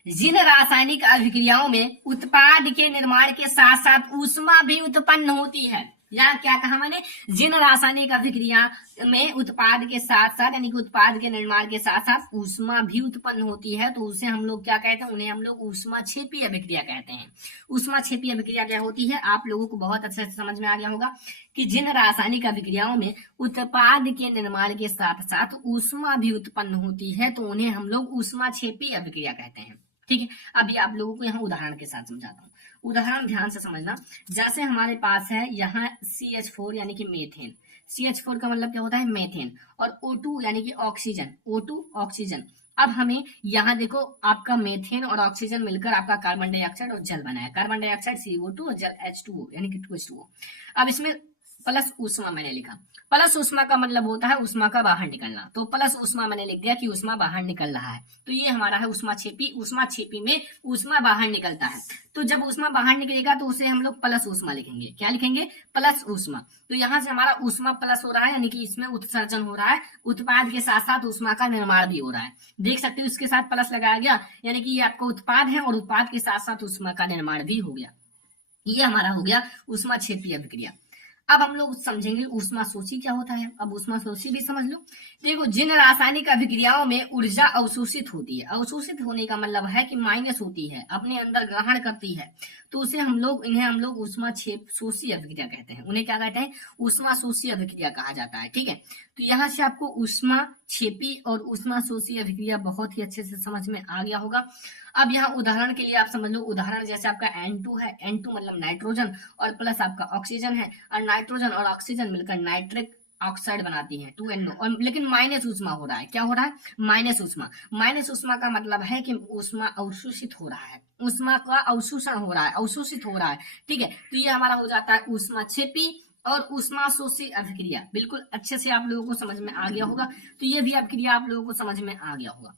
जिन रासायनिक अभिक्रियाओं में उत्पाद के निर्माण के साथ साथ ऊष्मा भी उत्पन्न होती है, यहाँ क्या कहा मैंने, जिन रासायनिक अभिक्रिया में उत्पाद के साथ साथ यानी कि उत्पाद के निर्माण के साथ साथ ऊष्मा भी उत्पन्न होती है, तो उसे हम लोग क्या कहते हैं, उन्हें हम लोग ऊष्माक्षेपी अभिक्रिया कहते हैं। ऊष्माक्षेपी अभिक्रिया क्या होती है, आप लोगों को बहुत अच्छे से समझ में आ गया होगा कि जिन रासायनिक अभिक्रियाओं में उत्पाद के निर्माण के साथ साथ ऊष्मा भी उत्पन्न होती है, तो उन्हें हम लोग ऊष्माक्षेपी अभिक्रिया कहते हैं। ठीक है, अभी आप लोगों को यहाँ उदाहरण के साथ समझाता हूँ। उदाहरण ध्यान से समझना। जैसे हमारे पास है यहाँ CH4 यानी कि मेथेन। CH4 का मतलब क्या होता है, मेथेन, और O2 यानी कि ऑक्सीजन, O2 ऑक्सीजन। अब हमें यहाँ देखो, आपका मेथेन और ऑक्सीजन मिलकर आपका कार्बन डाइऑक्साइड और जल बनाया, कार्बन डाइऑक्साइड CO2 और जल H2O यानी कि 2H2O। अब इसमें प्लस ऊष्मा मैंने लिखा। प्लस ऊष्मा का मतलब होता है ऊष्मा का बाहर निकलना, तो प्लस ऊष्मा मैंने लिख दिया कि ऊष्मा बाहर निकल रहा है। तो ये हमारा है ऊष्माक्षेपी। ऊष्माक्षेपी में ऊष्मा बाहर निकलता है, तो जब ऊष्मा बाहर निकलेगा तो उसे हम लोग प्लस ऊष्मा लिखेंगे। क्या लिखेंगे, प्लस ऊष्मा। तो यहाँ से हमारा ऊष्मा प्लस हो रहा है, यानी कि इसमें उत्सर्जन हो रहा है, उत्पाद के साथ साथ ऊष्मा का निर्माण भी हो रहा है। देख सकते हो इसके साथ प्लस लगाया गया, यानी कि ये आपका उत्पाद है और उत्पाद के साथ साथ ऊष्मा का निर्माण भी हो गया। ये हमारा हो गया ऊष्माक्षेपी अभिक्रिया। अब हम लोग समझेंगे ऊष्माशोषी क्या होता है। अब ऊष्माशोषी भी समझ लो। देखो, जिन रासायनिक अभिक्रियाओं में ऊर्जा अवशोषित होती है, अवशोषित होने का मतलब है कि माइनस होती है, अपने अंदर ग्रहण करती है, तो उसे इन्हें हम लोग ऊष्माक्षेपी अभिक्रिया कहते हैं। उन्हें क्या कहते हैं, ऊष्माशोषी अभिक्रिया कहा जाता है। ठीक है, तो यहाँ से आपको ऊष्माक्षेपी और ऊष्माशोषी अभिक्रिया बहुत ही अच्छे से समझ में आ गया होगा। अब यहाँ उदाहरण के लिए आप समझ लो, उदाहरण जैसे आपका N2 है, N2 मतलब नाइट्रोजन, और प्लस आपका ऑक्सीजन है, और नाइट्रोजन और ऑक्सीजन मिलकर नाइट्रिक ऑक्साइड बनाती है 2NO, और लेकिन माइनस ऊष्मा हो रहा है। क्या हो रहा है, माइनस ऊष्मा। माइनस ऊष्मा का मतलब है कि ऊष्मा अवशोषित हो रहा है, ऊष्मा का अवशोषण हो रहा है, अवशोषित हो रहा है। ठीक है, तो ये हमारा हो जाता है ऊष्माक्षेपी और ऊष्माशोषी अभिक्रिया। बिल्कुल अच्छे से आप लोगों को समझ में आ गया होगा। तो ये भी अभिक्रिया आप लोगों को समझ में आ गया होगा।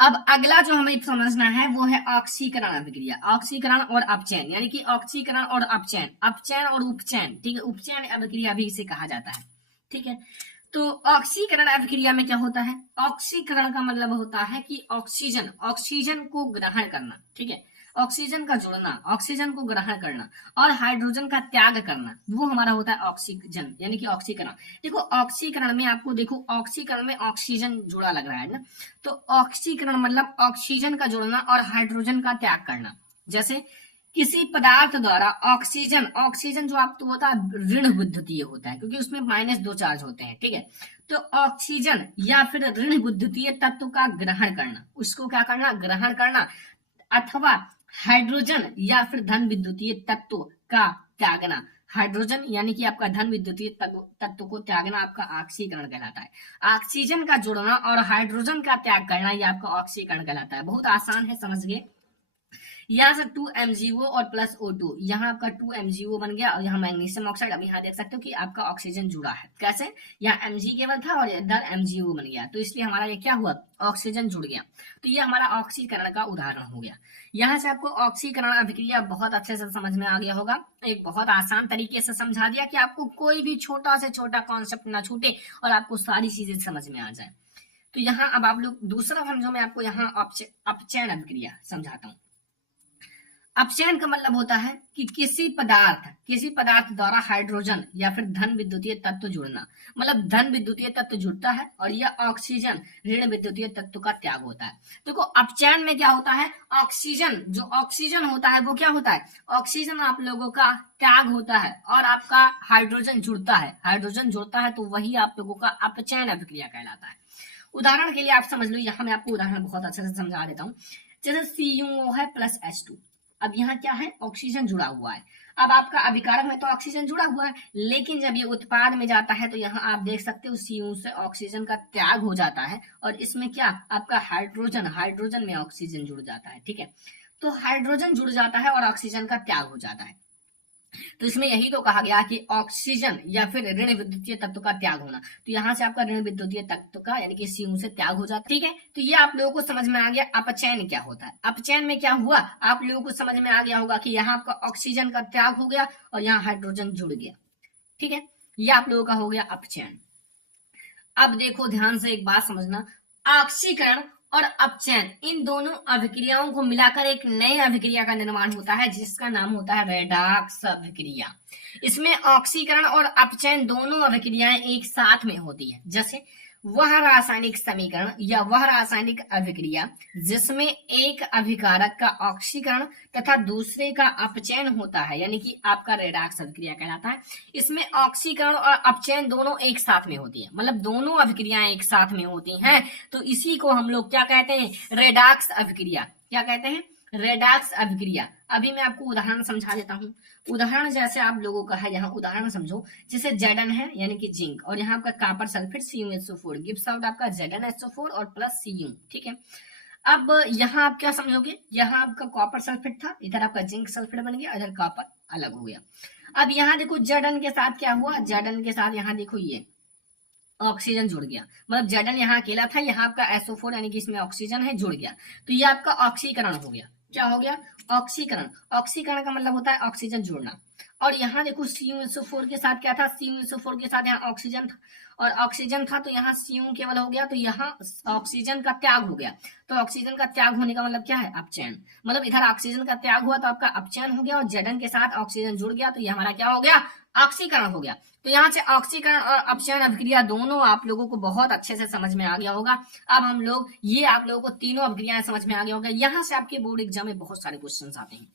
अब अगला जो हमें समझना है वो है ऑक्सीकरण अभिक्रिया। ऑक्सीकरण और अपचयन, यानी कि ऑक्सीकरण और अपचयन, अपचयन और उपचयन। ठीक है, उपचयन अभिक्रिया भी इसे कहा जाता है। ठीक है, तो ऑक्सीकरण अभिक्रिया में क्या होता है, ऑक्सीकरण का मतलब होता है कि ऑक्सीजन को ग्रहण करना। ठीक है, ऑक्सीजन का जुड़ना, ऑक्सीजन को ग्रहण करना और हाइड्रोजन का त्याग करना, वो हमारा होता है ऑक्सीजन यानी कि ऑक्सीकरण। देखो, ऑक्सीकरण में आपको देखो, ऑक्सीकरण में ऑक्सीजन जुड़ा लग रहा है ना, तो ऑक्सीकरण मतलब ऑक्सीजन का जुड़ना और हाइड्रोजन का त्याग करना। जैसे किसी पदार्थ द्वारा ऑक्सीजन जो आपको होता है ऋण विद्युतीय होता है, क्योंकि उसमें -2 चार्ज होते हैं। ठीक है, तो ऑक्सीजन या फिर ऋण विद्युतीय तत्व का ग्रहण करना, उसको क्या करना, ग्रहण करना, अथवा हाइड्रोजन या फिर धन विद्युतीय तत्व का त्यागना। हाइड्रोजन यानी कि आपका धन विद्युतीय तत्व को त्यागना आपका ऑक्सीकरण कहलाता है। ऑक्सीजन का जुड़ना और हाइड्रोजन का त्याग करना ये आपका ऑक्सीकरण कहलाता है। बहुत आसान है, समझ गए। यहाँ से 2 MgO और प्लस O2, यहाँ आपका 2 MgO बन गया और यहाँ मैग्नीशियम ऑक्साइड। अब यहाँ देख सकते हो कि आपका ऑक्सीजन जुड़ा है, कैसे, यहाँ Mg केवल था और इधर MgO बन गया, तो इसलिए हमारा ये क्या हुआ, ऑक्सीजन जुड़ गया। तो ये हमारा ऑक्सीकरण का उदाहरण हो गया। यहाँ से आपको ऑक्सीकरण अभिक्रिया बहुत अच्छे से समझ में आ गया होगा, एक बहुत आसान तरीके से समझा दिया कि आपको कोई भी छोटा से छोटा कॉन्सेप्ट ना छूटे और आपको सारी चीजें समझ में आ जाए। तो यहाँ अब आप लोग दूसरा समझो, मैं आपको यहाँ अपचयन अभिक्रिया समझाता हूँ। अपचयन का मतलब होता है कि किसी पदार्थ द्वारा हाइड्रोजन या फिर धन विद्युतीय तत्व जुड़ना, मतलब धन विद्युतीय तत्व जुड़ता है और यह ऑक्सीजन ऋण विद्युतीय तत्व का त्याग होता है। देखो अपचयन में क्या होता है, ऑक्सीजन जो ऑक्सीजन होता है वो क्या होता है, ऑक्सीजन आप लोगों का त्याग होता है और आपका हाइड्रोजन जुड़ता है, तो वही आप लोगों का अपचयन अभिक्रिया कहलाता है। उदाहरण के लिए आप समझ लो, यहाँ मैं आपको उदाहरण बहुत अच्छे से समझा देता हूँ। जैसे CuO है प्लस H2, अब यहाँ क्या है, ऑक्सीजन जुड़ा हुआ है। अब आपका अभिकारक में तो ऑक्सीजन जुड़ा हुआ है, लेकिन जब ये उत्पाद में जाता है तो यहाँ आप देख सकते हो Cu से ऑक्सीजन का त्याग हो जाता है और इसमें क्या, आपका हाइड्रोजन में ऑक्सीजन जुड़ जाता है। ठीक है, तो हाइड्रोजन जुड़ जाता है और ऑक्सीजन का त्याग हो जाता है। तो इसमें यही तो कहा गया कि ऑक्सीजन या फिर ऋण विद्युतीय तत्व का त्याग होना, तो यहाँ से आपका ऋण विद्युतीय तत्व का यानी कि Cu से त्याग हो जाता है। ठीक है, तो ये आप लोगों को समझ में आ गया अपचयन क्या होता है। अपचयन में क्या हुआ, आप लोगों को समझ में आ गया होगा कि यहाँ आपका ऑक्सीजन का त्याग हो गया और यहाँ हाइड्रोजन जुड़ गया। ठीक है, ये आप लोगों का हो गया अपचयन। अब देखो ध्यान से एक बात समझना, ऑक्सीकरण और अपचयन इन दोनों अभिक्रियाओं को मिलाकर एक नई अभिक्रिया का निर्माण होता है जिसका नाम होता है रेडॉक्स अभिक्रिया। इसमें ऑक्सीकरण और अपचयन दोनों अभिक्रियाएं एक साथ में होती है। जैसे वह रासायनिक समीकरण या वह रासायनिक अभिक्रिया जिसमें एक अभिकारक का ऑक्सीकरण तथा दूसरे का अपचयन होता है, यानी कि आपका रेडॉक्स अभिक्रिया कहलाता है। इसमें ऑक्सीकरण और अपचयन दोनों एक साथ में होती है, मतलब दोनों अभिक्रियाएं एक साथ में होती हैं, तो इसी को हम लोग क्या कहते हैं, रेडॉक्स अभिक्रिया। क्या कहते हैं, रेडॉक्स अभिक्रिया। अभी मैं आपको उदाहरण समझा देता हूँ। उदाहरण जैसे आप लोगों का है, यहाँ उदाहरण समझो, जैसे Zn है यानी कि जिंक और यहाँ आपका copper sulphate CuSO4 gives out आपका ZnSO4 और प्लस Cu। ठीक है, अब यहाँ आप क्या समझोगे, यहाँ आपका कॉपर सल्फेट था, इधर आपका जिंक सल्फेट बन गया, इधर कॉपर अलग हो गया। अब यहाँ देखो Zn के साथ क्या हुआ, Zn के साथ यहाँ देखो ये ऑक्सीजन जुड़ गया, मतलब Zn यहाँ अकेला था, यहाँ आपका SO4 यानी कि इसमें ऑक्सीजन है जुड़ गया, तो ये आपका ऑक्सीकरण हो गया। क्या हो गया, ऑक्सीकरण। ऑक्सीकरण का मतलब होता है ऑक्सीजन जुड़ना। और यहाँ देखो CuSO4 के साथ क्या था, CuSO4 के साथ यहाँ ऑक्सीजन था और ऑक्सीजन था तो यहाँ Cu केवल हो गया, तो यहाँ ऑक्सीजन का त्याग हो गया। तो ऑक्सीजन का त्याग होने का मतलब क्या है, अपचयन। मतलब इधर ऑक्सीजन का त्याग हुआ तो आपका अपचयन हो गया और Zn के साथ ऑक्सीजन जुड़ गया, तो ये हमारा क्या हो गया, ऑक्सीकरण हो गया। तो यहाँ से ऑक्सीकरण और अपचयन अभिक्रिया दोनों आप लोगों को बहुत अच्छे से समझ में आ गया होगा। अब हम लोग ये आप लोगों को तीनों अभिक्रियाएं समझ में आ गया होगा। यहाँ से आपके बोर्ड एग्जाम में बहुत सारे क्वेश्चन आते हैं।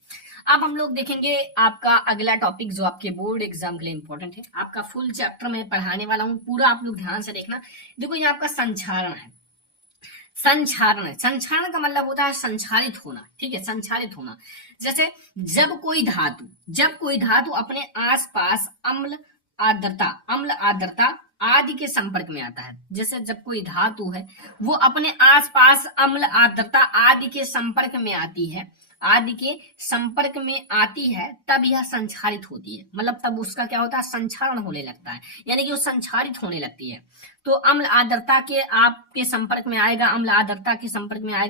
अब हम लोग देखेंगे आपका अगला टॉपिक जो आपके बोर्ड एग्जाम के लिए इंपॉर्टेंट है। आपका फुल चैप्टर में पढ़ाने वाला हूँ, पूरा आप लोग ध्यान से देखना। देखो ये आपका संक्षारण है। संक्षारण का मतलब होता है संक्षारित होना। ठीक है, संक्षारित होना। जैसे जब कोई धातु अपने आसपास अम्ल आर्द्रता आदि के संपर्क में आता है, जैसे जब कोई धातु है वो अपने आसपास अम्ल आर्द्रता आदि के संपर्क में आती है, तब यह संक्षारित होती है। मतलब तब उसका क्या होता है, संक्षारण होने लगता है, यानी कि वो संक्षारित होने लगती है। तो अम्ल आर्द्रता के आपके संपर्क में आएगा,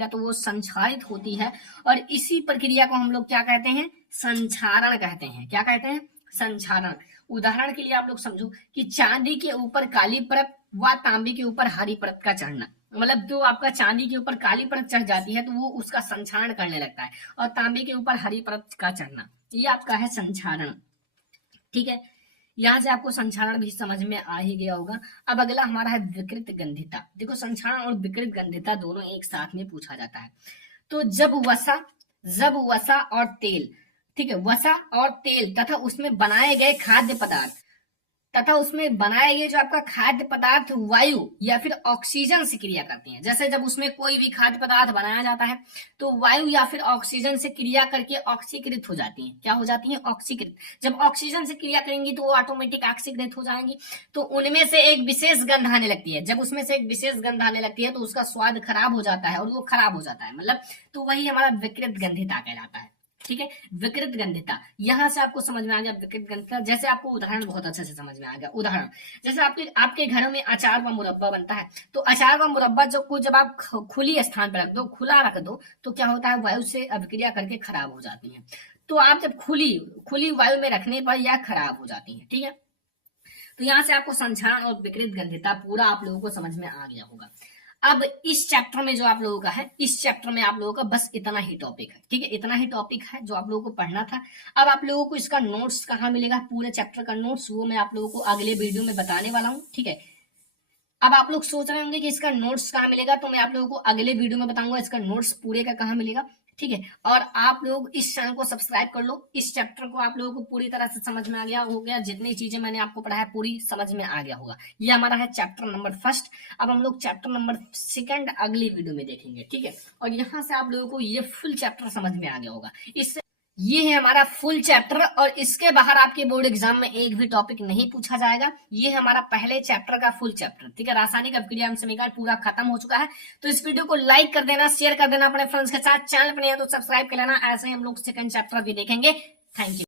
तो वो संक्षारित होती है। और इसी प्रक्रिया को हम लोग क्या कहते हैं, संक्षारण कहते हैं। क्या कहते हैं, संक्षारण। उदाहरण के लिए आप लोग समझो कि चांदी के ऊपर काली परत व तांबे के ऊपर हरी परत का चढ़ना, मतलब जो आपका चांदी के ऊपर काली परत चढ़ जाती है तो वो उसका संक्षारण करने लगता है, और तांबे के ऊपर हरी परत का चढ़ना, ये आपका है संक्षारण। ठीक है, यहाँ से आपको संक्षारण भी समझ में आ ही गया होगा। अब अगला हमारा है विकृत गंधिता। देखो संक्षारण और विकृत गंधिता दोनों एक साथ में पूछा जाता है। तो जब वसा और तेल, ठीक है, वसा और तेल तथा उसमें बनाए गए जो आपका खाद्य पदार्थ वायु या फिर ऑक्सीजन से क्रिया करते हैं। जैसे जब उसमें कोई भी खाद्य पदार्थ बनाया जाता है तो वायु या फिर ऑक्सीजन से क्रिया करके ऑक्सीकृत हो जाती हैं। क्या हो जाती हैं, ऑक्सीकृत। जब ऑक्सीजन से क्रिया करेंगी तो वो ऑटोमेटिक ऑक्सीकृत हो जाएंगी, तो उनमें से एक विशेष गंध आने लगती है। जब उसमें से एक विशेष गंध आने लगती है तो उसका स्वाद खराब हो जाता है और वो खराब हो जाता है, मतलब तो वही हमारा विकृत गंधिता कहलाता है। ठीक है। विकृत गंधिता, यहां से आपको समझ में आ गया विकृत गंधिता। जैसे आपको उदाहरण बहुत अच्छे से समझ में आ गया। उदाहरण जैसे आपके आपके घरों में अचार व मुरब्बा बनता है, तो अचार व मुरब्बा जो को जब आप खुली स्थान पर रख दो, खुला रख दो, तो क्या होता है, वायु से अभिक्रिया करके खराब हो जाती है। तो आप जब खुली खुली वायु में रखने पर यह खराब हो जाती है। ठीक है, तो यहां से आपको संक्षारण और विकृत गंधिता पूरा आप लोगों को समझ में आ गया होगा। अब इस चैप्टर में जो आप लोगों का है, इस चैप्टर में आप लोगों का बस इतना ही टॉपिक है। ठीक है, इतना ही टॉपिक है जो आप लोगों को पढ़ना था। अब आप लोगों को इसका नोट्स कहाँ मिलेगा, पूरे चैप्टर का नोट्स, वो मैं आप लोगों को अगले वीडियो में बताने वाला हूँ। ठीक है, अब आप लोग सोच रहे होंगे कि इसका नोट्स कहाँ मिलेगा, तो मैं आप लोगों को अगले वीडियो में बताऊंगा इसका नोट्स पूरे का कहाँ मिलेगा। ठीक है, और आप लोग इस चैनल को सब्सक्राइब कर लो। इस चैप्टर को आप लोगों को पूरी तरह से समझ में आ गया हो गया, जितनी चीजें मैंने आपको पढ़ाया पूरी समझ में आ गया होगा। ये हमारा है चैप्टर नंबर 1। अब हम लोग चैप्टर नंबर 2 अगली वीडियो में देखेंगे। ठीक है, और यहाँ से आप लोगों को ये फुल चैप्टर समझ में आ गया होगा। इससे ये है हमारा फुल चैप्टर, और इसके बाहर आपके बोर्ड एग्जाम में एक भी टॉपिक नहीं पूछा जाएगा। ये है हमारा पहले चैप्टर का फुल चैप्टर। ठीक है, रासायनिक अभिक्रिया एवं समीकरण पूरा खत्म हो चुका है। तो इस वीडियो को लाइक कर देना, शेयर कर देना अपने फ्रेंड्स के साथ। चैनल पर नहीं है तो सब्सक्राइब कर लेना। ऐसे ही हम लोग सेकंड चैप्टर भी देखेंगे। Thank you.